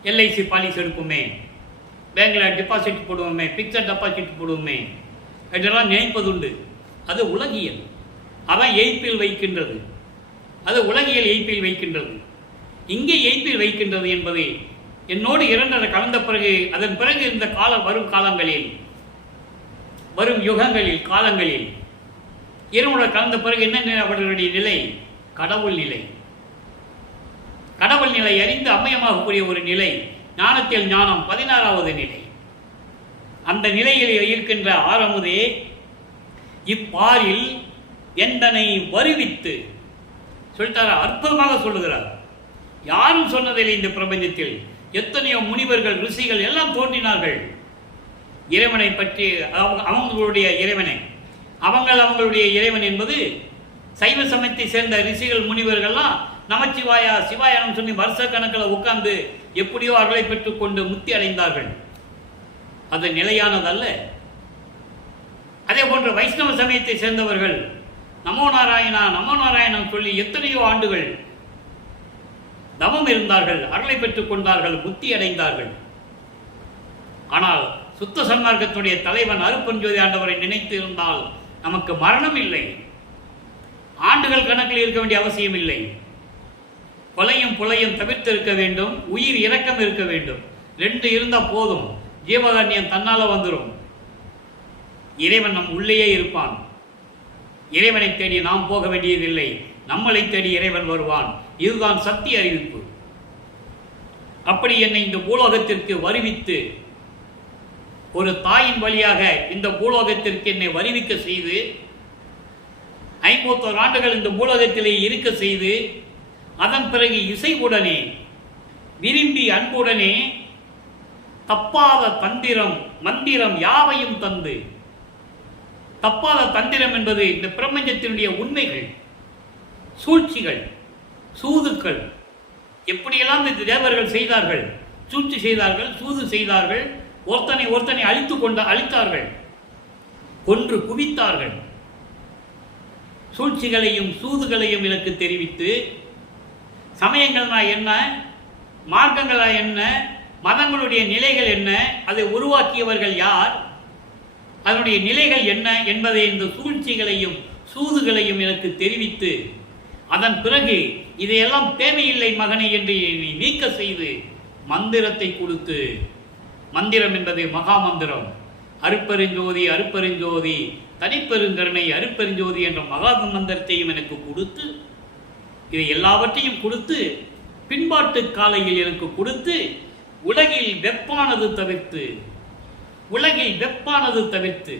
எல்ஐசி பாலிசி எடுப்போமே, பேங்கில் டெபாசிட் போடுவோமே, பிக்சட் டெபாசிட் போடுவோமே, இதெல்லாம் நினைப்பதுண்டு. அது உலகியல். அதான் எய்ப்பில் வைக்கின்றது. அது உலகியல் எய்ப்பில் வைக்கின்றது. இங்கே எய்ப்பில் வைக்கின்றது என்பது என்னோடு இரண்டரை கலந்த பிறகு, அதன் பிறகு இந்த வரும் காலங்களில், வரும் யுகங்களில், காலங்களில் இறைவனோட கலந்த பிறகு என்ன அவர்களுடைய நிலை? கடவுள் நிலை. கடவுள் நிலை அறிந்து அம்மயமாகக்கூடிய ஒரு நிலை, ஞானத்தில் ஞானம் 16வது நிலை. அந்த நிலையில் இருக்கின்ற ஆரமுதே இப்பாரில் எந்தனை வருவித்து சொல்லிட்டார. அற்புதமாக சொல்லுகிறார். யாரும் சொன்னதில்லை இந்த பிரபஞ்சத்தில். எத்தனையோ முனிவர்கள், ரிஷிகள் எல்லாம் தோன்றினார்கள் இறைவனை பற்றி. அவங்களுடைய இறைவனை, அவங்களுடைய இறைவன் என்பது சைவ சமயத்தை சேர்ந்த ரிஷிகள், முனிவர்கள்லாம் நமச்சிவாயா சிவாயனம் சொல்லி வருஷ கணக்கில் உட்கார்ந்து எப்படியோ அருளை பெற்றுக் கொண்டு முக்தி அடைந்தார்கள். அது நிலையானதல்ல. அதே போன்ற வைஷ்ணவ சமயத்தை சேர்ந்தவர்கள் நமோ நாராயணா நமோ நாராயணம் சொல்லி எத்தனையோ ஆண்டுகள் தவம் இருந்தார்கள், அருளை பெற்றுக் கொண்டார்கள், முக்தி அடைந்தார்கள். ஆனால் சுத்த சன்மார்க்கத்துடைய தலைவன் அருப்பெருஞ்சோதி ஆண்டவரை நினைத்து இருந்தால் நமக்கு மரணம் இல்லை, ஆண்டுகள் கணக்கில் இருக்க வேண்டிய அவசியம் இல்லை. கொலையும் புலையும் தவிர்த்து இருக்க வேண்டும், உயிர் இரக்கம் இருக்க வேண்டும். 2 இருந்தால் போதும், ஜீவகாரண்யம் தன்னால வந்துடும். இறைவன் நம் உள்ளேயே இருப்பான். இறைவனை தேடி நாம் போக வேண்டியதில்லை, நம்மளை தேடி இறைவன் வருவான். இதுதான் சத்திய அறிவிப்பு. அப்படி என்னை இந்த பூலோகத்திற்கு வருவித்து, ஒரு தாயின் வழியாக இந்த பூலோகத்திற்கு என்னை வருவிக்க செய்து, 51 ஆண்டுகள் இந்த பூலோகத்திலே இருக்க செய்து, அதன் பிறகு இசைவுடனே விரும்பி அன்புடனே தப்பாத தந்திரம் மந்திரம் யாவையும் தந்து. தப்பாத தந்திரம் என்பது இந்த பிரபஞ்சத்தினுடைய உண்மைகள், சூழ்ச்சிகள், சூதுக்கள். எப்படியெல்லாம் இந்த தேவர்கள் செய்தார்கள், சூழ்ச்சி செய்தார்கள், சூது செய்தார்கள், ஒருத்தனை அழித்தார்கள், கொன்று குவித்தார்கள். சூழ்ச்சிகளையும் சூதுகளையும் எனக்கு தெரிவித்து, சமயங்கள்னா என்ன, மார்க்கங்களா என்ன, மதங்களுடைய நிலைகள் என்ன, அதை உருவாக்கியவர்கள் யார், அதனுடைய நிலைகள் என்ன என்பதை இந்த சூழ்ச்சிகளையும் சூதுகளையும் எனக்கு தெரிவித்து, அதன் பிறகு இதையெல்லாம் தேவையில்லை மகனை என்று நீக்க செய்து மந்திரத்தை கொடுத்து, மந்திரம் என்பது மகா மந்திரம், அருப்பெருஞ்சோதி அருப்பெருஞ்சோதி தனிப்பெருங்கருணை அருப்பெருஞ்சோதி என்ற மகா மந்திரத்தையும் எனக்கு கொடுத்து, இதை எல்லாவற்றையும் கொடுத்து, பின்பாட்டு காலையில் எனக்கு கொடுத்து, உலகில் வெப்பானது தவிர்த்து, உலகில் வெப்பானது தவிர்த்து,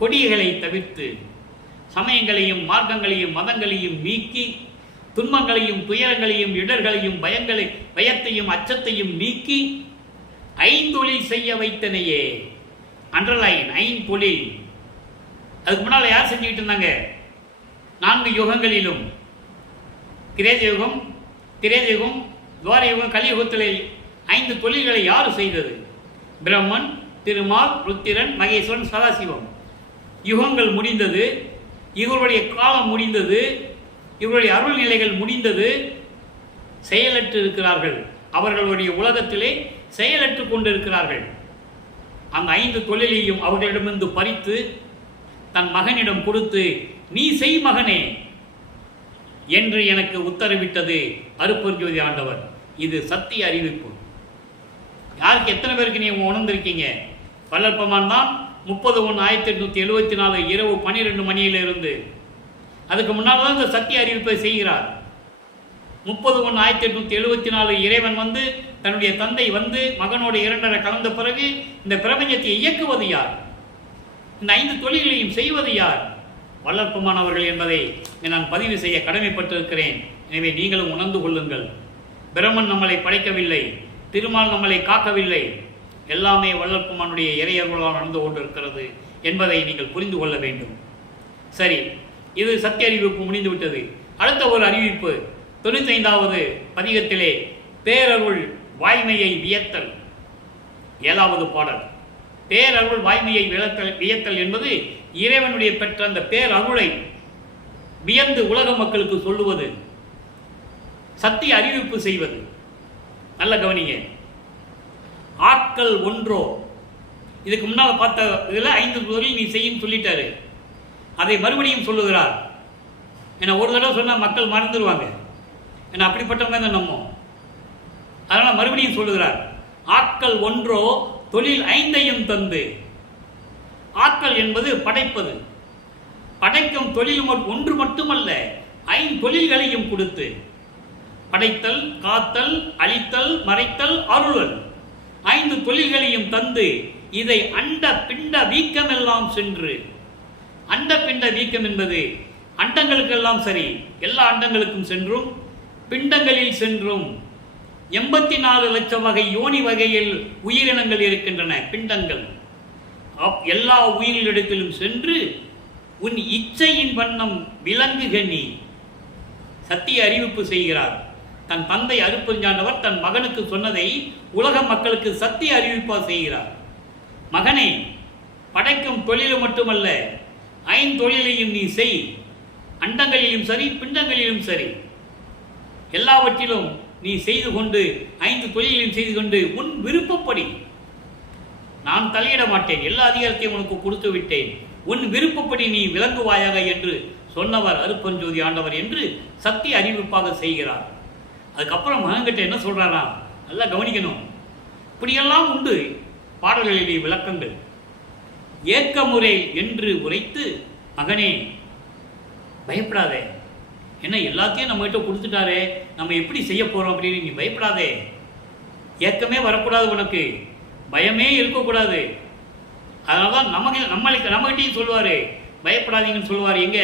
கொடிகளை தவிர்த்து சமயங்களையும் மார்க்கங்களையும் மதங்களையும் நீக்கி துன்பங்களையும் துயரங்களையும் இடர்களையும் பயத்தையும் அச்சத்தையும் நீக்கி ஐந்தொழில் செய்ய வைத்தனையே. அண்டர்லைன், ஐந்தொழில். அதுக்கு முன்னால் யார் செஞ்சுக்கிட்டு இருந்தாங்க? 4 யுகங்களிலும் கிரேதயுகம், திரேதயுகம், துவாரயுகம், கலியுகத்தில் 5 தொழில்களை யார் செய்தது? பிரம்மன், திருமால், ருத்திரன், மகேஸ்வரன், சதாசிவம். யுகங்கள் முடிந்தது, இவருடைய காலம் முடிந்தது, இவருடைய அருள் நிலைகள் முடிந்தது. செயலற்று இருக்கிறார்கள். அவர்களுடைய உலகத்திலே செயலற்று கொண்டிருக்கிறார்கள். அந்த 5 தொழிலையும் அவர்களிடமிருந்து பறித்து தன் மகனிடம் கொடுத்து, நீ செய் மகனே என்று எனக்கு உத்தரவிட்டது அருட்பெருஞ்சோதி ஆண்டவர். இது சத்திய அறிவிப்பு. யாருக்கு, எத்தனை பேருக்கு நீ உணர்ந்திருக்கீங்க? வள்ளற்பெருமான் தான் 30/1/1874 இரவு 12 மணியிலிருந்து, அதுக்கு முன்னால் தான் இந்த சத்திய அறிவிப்பை செய்கிறார். 30/1/1874 இறைவன் வந்து, தன்னுடைய தந்தை வந்து மகனோட 2.5 கலந்த பிறகு இந்த பிரபஞ்சத்தை இயக்குவது யார்? இந்த 5 தொழில்களையும் செய்வது யார்? வள்ளற்பெருமான் அவர்கள் என்பதை நான் பதிவு செய்ய கடமைப்பட்டிருக்கிறேன். எனவே நீங்களும் உணர்ந்து கொள்ளுங்கள். பிரம்மன் நம்மளை படைக்கவில்லை, திருமால் நம்மளை காக்கவில்லை, எல்லாமே வள்ளற்பெருமானுடைய இறையர்களால் நடந்து கொண்டிருக்கிறது என்பதை நீங்கள் புரிந்து கொள்ள வேண்டும். சரி, இது சத்திய அறிவிப்பு முடிந்துவிட்டது. அடுத்த ஒரு அறிவிப்பு 95வது பதிகத்திலே பேரருள் வாய்மையை வியத்தல், 7வது பாடல். பேரருள் வாய்மையை வியத்தல் என்பது இறைவனுடைய பெற்ற அந்த பேரருளை வியந்து உலக மக்களுக்கு சொல்லுவது, சத்திய அறிவிப்பு செய்வது. நல்ல கவனிங்க. ஆட்கள் ஒன்றோ, இதுக்கு முன்னால் பார்த்த இதில் 5 தொழில் நீ செய்யும் சொல்லிட்டாரு. அதை மறுபடியும் சொல்லுகிறார். ஏன்னா ஒரு தடவை சொன்னால் மக்கள் மறந்துடுவாங்க. ஏன்னா அப்படிப்பட்டவங்க தான் நம்ம. அதனால் மறுபடியும் சொல்லுகிறார். ஆட்கள் ஒன்றோ தொழில் 5ஐயும் தந்து. ஆட்கள் என்பது படைப்பது. படைக்கும் தொழில் ஒன்று மட்டுமல்ல, 5 தொழில்களையும் கொடுத்து, படைத்தல், காத்தல், அழித்தல், மறைத்தல், அருளல், 5 தொழில்களையும் தந்து, இதை அண்ட பிண்ட வீக்கமெல்லாம் சென்று. அண்ட பிண்ட வீக்கம் என்பது அண்டங்களுக்கெல்லாம் சரி, எல்லா அண்டங்களுக்கும் சென்றும் பிண்டங்களில் சென்றும் 84 லட்சம் வகை யோனி வகையில் உயிரினங்கள் இருக்கின்றன. பிண்டங்கள் எல்லா உயிரிடத்திலும் சென்று உன் இச்சையின் வண்ணம் விளங்குக நீ. சத்திய அறிவிப்பு செய்கிறார். தன் தந்தை அருட்பெருஞ்சாண்டவர் தன் மகனுக்கு சொன்னதை உலக மக்களுக்கு சத்திய அறிவிப்பா செய்கிறார். மகனே, படைக்கும் தொழிலும் மட்டுமல்ல, 5 தொழிலையும் நீ செய். அண்டங்களிலும் சரி, பிண்டங்களிலும் சரி, எல்லாவற்றிலும் நீ செய்து கொண்டு, 5 தொழிலையும் செய்து கொண்டு உன் விருப்பப்படி. நான் தலையிட மாட்டேன், எல்லா அதிகாரத்தையும் உனக்கு கொடுத்து விட்டேன், உன் விருப்பப்படி நீ விளங்குவாயாக என்று சொன்னவர் அருட்பெருஞ்சோதி ஆண்டவர் என்று சத்திய அறிவிப்பாக செய்கிறார். அதுக்கப்புறம் மகன்கிட்ட என்ன சொல்றாரா, நல்லா கவனிக்கணும். இப்படியெல்லாம் உண்டு பாடல்களிலே விளக்கங்கள். ஏற்க முறை என்று உரைத்து, மகனே பயப்படாதே, என்ன எல்லாத்தையும் நம்ம கிட்ட கொடுத்துட்டாரே, நம்ம எப்படி செய்ய போறோம் அப்படின்னு நீ பயப்படாதே. ஏக்கமே வரக்கூடாது, உனக்கு பயமே இருக்கக்கூடாது. அதனாலதான் நம்மகிட்டையும் சொல்லுவாரு, பயப்படாதீங்கன்னு சொல்லுவார். எங்க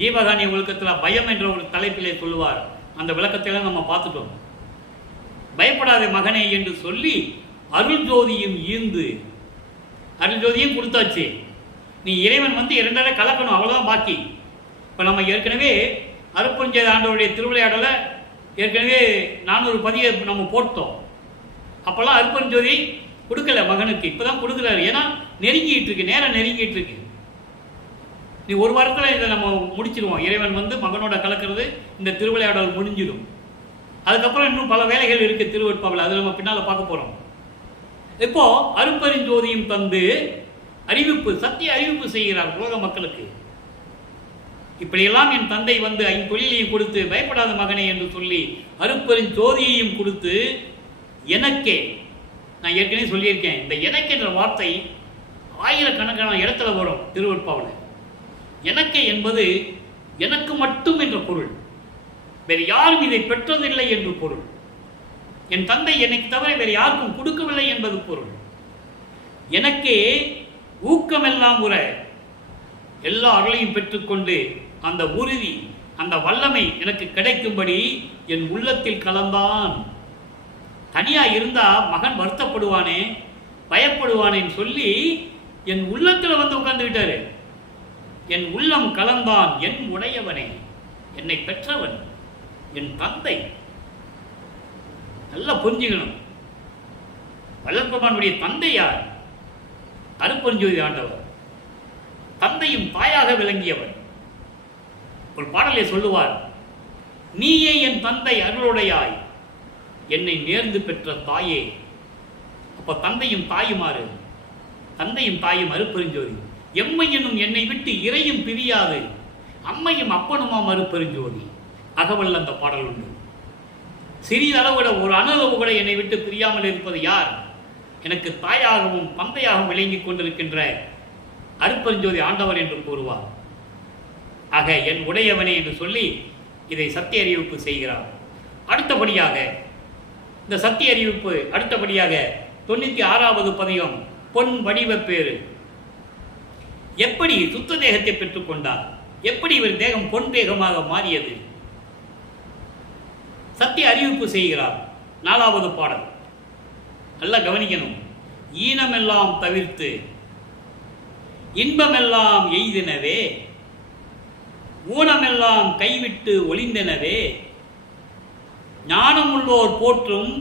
ஜீவகானிய ஒழுக்கத்தில் பயம் என்ற ஒரு தலைப்பிலே சொல்லுவார். அந்த விளக்கத்தையெல்லாம் நம்ம பார்த்துட்டோம். பயப்படாதே மகனே என்று சொல்லி அருள் ஜோதியும் ஈந்து, அருள் ஜோதியும் கொடுத்தாச்சு. நீ இறைவன் வந்து 2.5 கலக்கணும், அவ்வளோதான் பாக்கி. இப்போ நம்ம ஏற்கனவே அருட்பெருஞ்சோதி ஆண்டவருடைய திருவிளையாடலை ஏற்கனவே 400 பதியை நம்ம போட்டோம். அப்போல்லாம் அருட்பெருஞ்சோதி கொடுக்கல மகனுக்கு, இப்போதான் கொடுக்குறாரு. ஏன்னா நெருங்கிட்டு இருக்கு, நேரம் நெருங்கிட்டு இருக்கு. நீ ஒரு வாரத்தில் இதை நம்ம முடிச்சிடுவோம். இறைவன் வந்து மகனோட கலக்கிறது இந்த திருவிளையாடல் முடிஞ்சிடும். அதுக்கப்புறம் இன்னும் பல வேலைகள் இருக்கு திருவருட்பாவில், அதை நம்ம பின்னால் பார்க்க போகிறோம். இப்போ அருட்பெருஞ்சோதியும் தந்து அறிவிப்பு, சத்திய அறிவிப்பு செய்கிறார் உலக மக்களுக்கு. இப்படியெல்லாம் என் தந்தை வந்து 5 தொழிலையும் கொடுத்து, பயப்படாத மகனே என்று சொல்லி அருட்பெருஞ்சோதியையும் கொடுத்து, எனக்கே, நான் ஏற்கனவே சொல்லியிருக்கேன், இந்த எனக்கு என்ற வார்த்தை ஆயிரக்கணக்கான இடத்துல வரும் திருவருட்பாவில். எனக்கு என்பது எனக்கு மட்டும் என்ற பொருள், வேறு யாரும் இதை பெற்றதில்லை என்று பொருள். என் தந்தை என்னை தவிர வேறு யாருக்கும் கொடுக்கவில்லை என்பது பொருள். எனக்கே ஊக்கமெல்லாம் உற, எல்லா அருளையும் பெற்றுக்கொண்டு அந்த உறுதி, அந்த வல்லமை எனக்கு கிடைக்கும்படி என் உள்ளத்தில் கலந்தான். தனியா இருந்தா மகன் வருத்தப்படுவானே, பயப்படுவானேன்னு சொல்லி என் உள்ளத்துல வந்து உட்கார்ந்துக்கிட்டாரு. என் உள்ளம் கலந்தான் என் உடையவனே, என்னை பெற்றவன் என் தந்தை. நல்லா புரிஞ்சுக்கணும், வல்லற்பெருமானுடைய தந்தை யார்? அருட்பெருஞ்சோதி ஆண்டவர். தந்தையும் தாயாக விளங்கியவர். ஒரு பாடலை சொல்லுவார், நீயே என் தந்தை அருளுடையாய், என்னை நேர்ந்து பெற்ற தாயே. அப்ப தந்தையும் தாயுமாறு, தந்தையும் தாயும் அருட்பெருஞ்சோதி. எம்மை என்னும் என்னை விட்டு இறையும் பிரியாது, அம்மையும் அப்பனுமாம் அருட்பெருஞ்சோதி. அகவல் அந்த பாடல் உண்டு. சிறிதளவு கூட, ஒரு அணுளவு கூட என்னை விட்டு பிரியாமல் இருப்பது யார்? எனக்கு தாயாகவும் தந்தையாகவும் விளங்கிக் கொண்டிருக்கின்ற அருட்பெருஞ்சோதி ஆண்டவர் என்று கூறுவார். ஆக என் உடையவனே என்று சொல்லி இதை சத்திய அறிவிப்பு செய்கிறார். அடுத்தபடியாக இந்த சத்திய அறிவிப்பு அடுத்தபடியாக 96வது பதிகம் பொன் வடிவ பேரு. எப்படி சுத்த தேகத்தை பெற்றுக்கொண்டார்? எப்படி இவர் தேகம் பொன் தேகமாக மாறியது? சத்திய அறிவிப்பு செய்கிறார். 4வது பாடல் நல்லா கவனிக்கணும். ஈனமெல்லாம் தவிர்த்து இன்பமெல்லாம் எய்தினவே, ஊனமெல்லாம் கைவிட்டு ஒளிந்தனவே, ஞானமுள்ளோர் போற்றும்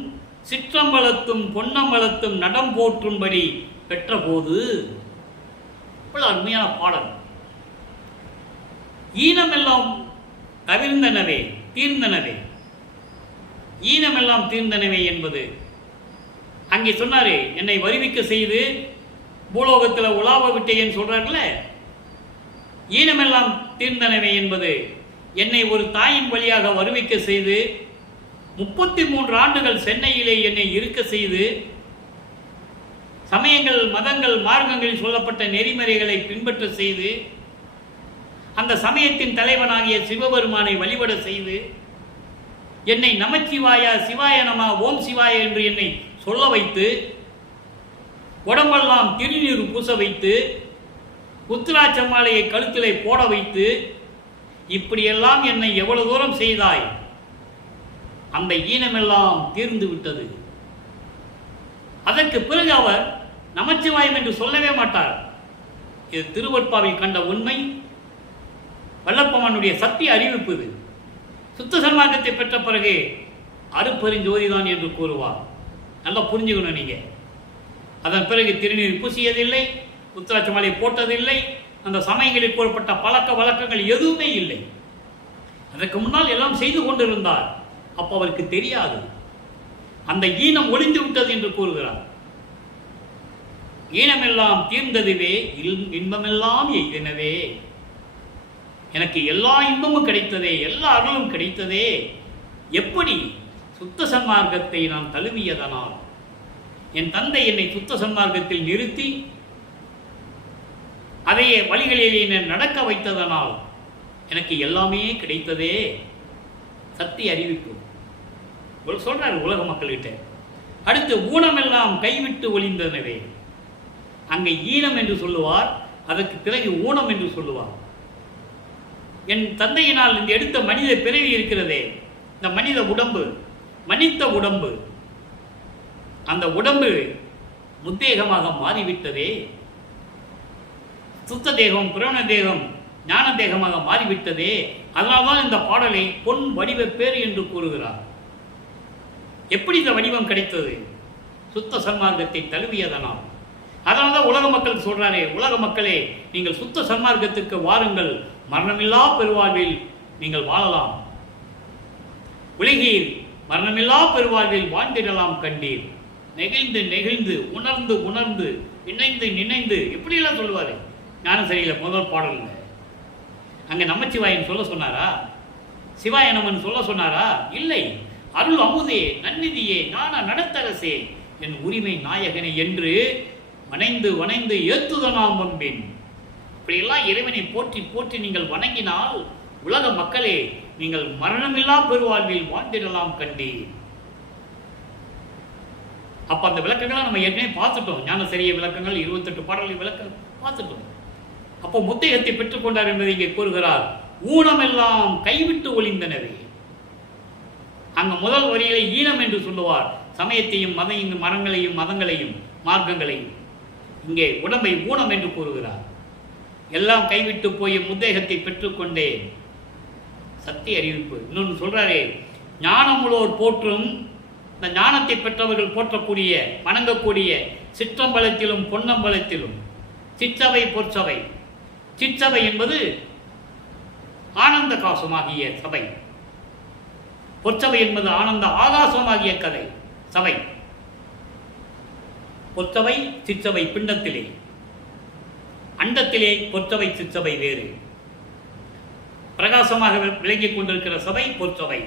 சிற்றம்பலத்தும் பொன்னம்பலத்தும் நடம் போற்றும்படி பெற்ற போது. இவ்வளவு அருமையான பாடல். ஈனமெல்லாம் தவிர்ந்தனவே, தீர்ந்தனவே. ஈனமெல்லாம் தீர்ந்தனவே என்பது அங்கே சொன்னாரு, என்னை வருவிக்க செய்து பூலோகத்தில் உலாவ விட்டேன்னு சொல்றாருல. ஈனமெல்லாம் தீர்ந்தனவே என்பது என்னை ஒரு தாயின் வழியாக வருவிக்க செய்து 33 ஆண்டுகள் சென்னையிலே என்னை இருக்க செய்து சமயங்கள், மதங்கள், மார்க்கங்களில் சொல்லப்பட்ட நெறிமுறைகளை பின்பற்ற செய்து அந்த சமயத்தின் தலைவனாகிய சிவபெருமானை வழிபட செய்து என்னை நமச்சிவாயா, சிவாய நம, ஓம் சிவாய என்று என்னை சொல்ல வைத்து, உடம்பெல்லாம் திருநீர் பூச வைத்து, உத்திராட்ச மாலையை கழுத்திலே போட வைத்து, இப்படியெல்லாம் என்னை எவ்வளவு தூரம் செய்தாய், அந்த ஈனமெல்லாம் தீர்ந்து விட்டது. அதற்கு பிறகு அவர் நமச்சிவாயம் என்று சொல்லவே மாட்டார். இது திருவற்பாவில் கண்ட உண்மை, வல்லப்பெருமானுடைய சத்திய அறிவிப்பு. இது சுத்த சன்மார்க்கத்தை பெற்ற பிறகு அருட்பெருஞ்சோதிதான் என்று கூறுவார். நல்லா புரிஞ்சுக்கணும் நீங்க. அதன் பிறகு திருநீர் பூசியதில்லை, உத்திராட்ச மாலை போட்டதில்லை, அந்த சமயங்களில் கூறப்பட்ட பழக்க வழக்கங்கள் எதுவுமே இல்லை. அதற்கு முன்னால் எல்லாம் செய்து கொண்டிருந்தார். அப்போ அவருக்கு தெரியாது. அந்த ஈனம் ஒளிந்து விட்டது என்று கூறுகிறார். ஈனமெல்லாம் தீர்ந்ததுவே, இன்பமெல்லாம் எய்தினவே. எனக்கு எல்லா இன்பமும் கிடைத்ததே, எல்லா அருளும் கிடைத்ததே. எப்படி? சுத்த சன்மார்க்கத்தை நான் தழுவியதனால். என் தந்தை என்னை சுத்த சன்மார்க்கத்தில் நிறுத்தி அதையே வழிகளிலே நடக்க வைத்ததனால் எனக்கு எல்லாமே கிடைத்ததே. சத்திய அறிவிப்பு சொல்றாரு உலக மக்கள்கிட்ட. அடுத்து ஊனமெல்லாம் கைவிட்டு ஒளிந்தனவே. அங்கே ஈனம் என்று சொல்லுவார், அதற்கு பிறகு ஊனம் என்று சொல்லுவார். என் தந்தையினால் இந்த எடுத்த மனித பிறவி இருக்கிறதே, இந்த மனித உடம்பு, மனித உடம்பு, அந்த உடம்பு முத்தேகமாக மாறிவிட்டதே. சுத்த தேகம், புராண தேகம், ஞான தேகமாக மாறிவிட்டதே. அதனால்தான் இந்த பாடலை பொன் வடிவ பேர் என்று கூறுகிறார். எப்படி இந்த வடிவம் கிடைத்தது? சுத்த சன்மார்க்கத்தை தழுவியதனால். அதனால்தான் உலக மக்கள் சொல்றாரே, உலக மக்களே நீங்கள் சுத்த சன்மார்க்கத்திற்கு வாருங்கள், மரணமில்லா பெருவாழ்வில் நீங்கள் வாழலாம். உலகில் மரணமில்லா பெருவாழ்வில் வாழ்ந்திடலாம் கண்டீர். நெகிழ்ந்து நெகிழ்ந்து, உணர்ந்து உணர்ந்து, நினைந்து நினைந்து, எப்படியெல்லாம் சொல்லுவாரு. ஞானம் சரியில்லை முதல் பாடல். அங்கே நமச்சிவாயன் சொல்ல சொன்னாரா? சிவாயனமன் சொல்ல சொன்னாரா? இல்லை. அருள் அமுதே, நன்னிதியே, ஞான நடத்தரசே, என் உரிமை நாயகனே என்று வணைந்து வணைந்து ஏத்துதனாம் வம்பின். இப்படியெல்லாம் இறைவனை போற்றி போற்றி நீங்கள் வணங்கினால் உலக மக்களே நீங்கள் மரணமில்லா பெருவாழ்வில் வாழ்ந்திடலாம் கண்டீர். அப்ப அந்த விளக்கங்களை நம்ம ஏற்கனவே பார்த்துட்டோம். ஞான சரிய விளக்கங்கள் 28 பாடல்கள் விளக்கம் பார்த்துட்டோம். அப்போ முத்தேகத்தை பெற்றுக்கொண்டார் என்பதை இங்கே கூறுகிறார். ஊனமெல்லாம் கைவிட்டு ஒளிந்தனவே. அங்க முதல் வரியிலே ஈனம் என்று சொல்லுவார், சமயத்தையும் மரங்களையும் மதங்களையும் மார்க்கங்களையும். இங்கே உடம்பை ஊனம் என்று கூறுகிறார். எல்லாம் கைவிட்டு போய் முத்தேகத்தை பெற்றுக்கொண்டேன். சத்திய அறிவிப்பு. இன்னொன்று சொல்றாரே, ஞானமுள்ளோர் போற்றும், இந்த ஞானத்தை பெற்றவர்கள் போற்றக்கூடிய வணங்கக்கூடிய சிற்றம்பலத்திலும் பொன்னம்பலத்திலும் சிற்றவை பொற்சபை. சிற்றவை என்பது ஆனந்த காசமாகிய சபை, பொற்சபை என்பது ஆனந்த ஆகாசமாகிய கதை சபை. பொற்சபை சிற்றவை பிண்டத்திலே, அண்டத்திலே பொற்சபை சிற்றவை வேறு. பிரகாசமாக விளங்கிக் கொண்டிருக்கிற சபை பொற்சபை.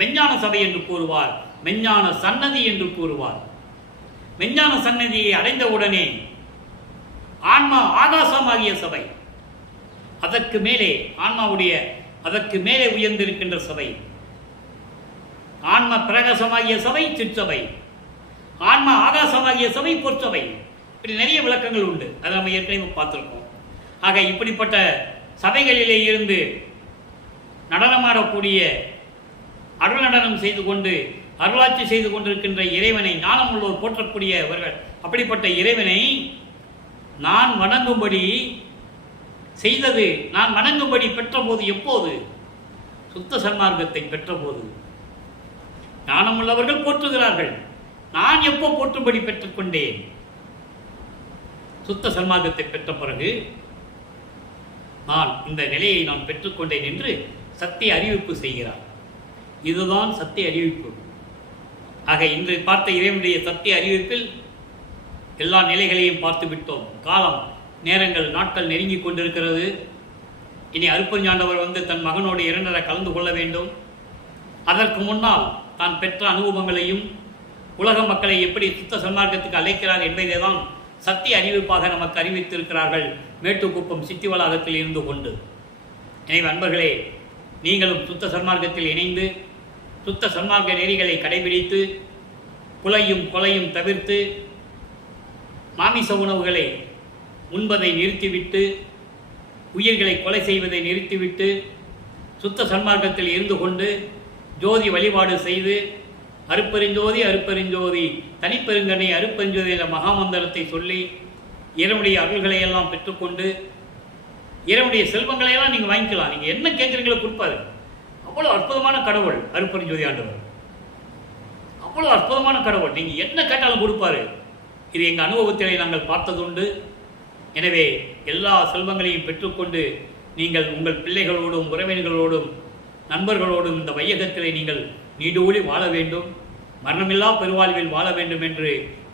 மெஞ்ஞான சபை என்று கூறுவார், மெஞ்ஞான சன்னதி என்று கூறுவார். மெஞ்ஞான சன்னதியை அடைந்தவுடனே ஆன்மா ஆகாசமாகிய சபை, அதற்கு மேலே ஆன்மாவுடைய அதற்கு மேலே உயர்ந்திருக்கின்ற சபை. ஆன்மா பிரகாசமாகிய சபை சிற்சபை, ஆன்மா ஆகாசமாகிய சபை பொற்சபை. இப்படி நிறைய விளக்கங்கள் உண்டு, அதை நம்ம ஏற்கனவே பார்த்துருக்கோம். ஆக இப்படிப்பட்ட சபைகளிலே இருந்து நடனமாடக்கூடிய, அருள் நடனம் செய்து கொண்டு அருளாட்சி செய்து கொண்டிருக்கின்ற இறைவனை, ஞானமுள்ளோர் போற்றக்கூடியவர்கள், அப்படிப்பட்ட இறைவனை நான் வணங்கும்படி செய்தது, நான் வணங்கும்படி பெற்றபோது எப்போது? சுத்த சன்மார்க்கத்தை பெற்றபோது. ஞானமுள்ளவர்கள் போற்றுகிறார்கள், நான் எப்போ போற்றும்படி பெற்றுக்கொண்டேன்? சுத்த சன்மார்க்கத்தை பெற்ற பிறகு நான் இந்த நிலையை நான் பெற்றுக்கொண்டேன் என்று சத்திய அறிவிப்பு செய்கிறார். இதுதான் சத்திய அறிவிப்பு. ஆக இன்று பார்த்த இறைவனுடைய சத்திய அறிவிப்பில் எல்லா நிலைகளையும் பார்த்து விட்டோம். காலம், நேரங்கள், நாட்கள் நெருங்கி கொண்டிருக்கிறது. இனி அருப்பஞ்சாண்டவர் தன் மகனோடு இரண்டரை கலந்து கொள்ள வேண்டும். அதற்கு முன்னால் தான் பெற்ற அனுபவங்களையும் உலக மக்களை எப்படி சுத்த சன்மார்க்கத்துக்கு அழைக்கிறார் என்பதை தான் சத்திய அறிவிப்பாக நமக்கு அறிவித்திருக்கிறார்கள் மேட்டுக்குப்பம் சித்தி வளாகத்தில் இருந்து கொண்டு. எனவே அன்பர்களே, நீங்களும் சுத்த சன்மார்க்கத்தில் இணைந்து சுத்த சன்மார்க்க நெறிகளை கடைபிடித்து புலையும் கொலையும் தவிர்த்து மாமிச உணவுகளை உண்பதை நிறுத்திவிட்டு உயிர்களை கொலை செய்வதை நிறுத்திவிட்டு சுத்த சன்மார்க்கத்தில் இருந்து கொண்டு ஜோதி வழிபாடு செய்து அருப்பெருஞ்சோதி அருப்பெருஞ்சோதி தனிப்பெருங்கனை அருப்பெருஞ்சோதி என்ற மகாமந்திரத்தை சொல்லி இறைவனுடைய அருள்களை எல்லாம் பெற்றுக்கொண்டு இறைவனுடைய செல்வங்களையெல்லாம் நீங்கள் வாங்கிக்கலாம். நீங்கள் என்ன கேட்குறீங்களோ கொடுப்பாரு. அவ்வளோ அற்புதமான கடவுள் அருப்பெருஞ்சோதி ஆண்டவர், அவ்வளோ அற்புதமான கடவுள். நீங்கள் என்ன கேட்டாலும் கொடுப்பாரு. இது எங்கள் அனுபவத்திலே நாங்கள் பார்த்ததுண்டு. எனவே எல்லா செல்வங்களையும் பெற்றுக்கொண்டு நீங்கள் உங்கள் பிள்ளைகளோடும் உறவினர்களோடும் நண்பர்களோடும் இந்த வையகத்திலே நீங்கள் நீடூழி வாழ வேண்டும், மரணமில்லா பெருவாழ்வில் வாழ வேண்டும் என்று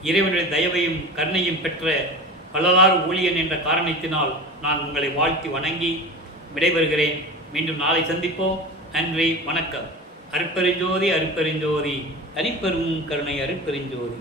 இறைவனுடைய தயவையும் கருணையும் பெற்ற வள்ளலார் ஊழியன் என்ற காரணத்தினால் நான் உங்களை வாழ்த்தி வணங்கி விடைபெறுகிறேன். மீண்டும் நாளை சந்திப்போம். நன்றி, வணக்கம். அருட்பெருஞ்சோதி அருட்பெருஞ்சோதி தனிப்பெரும் கருணை அருட்பெருஞ்சோதி.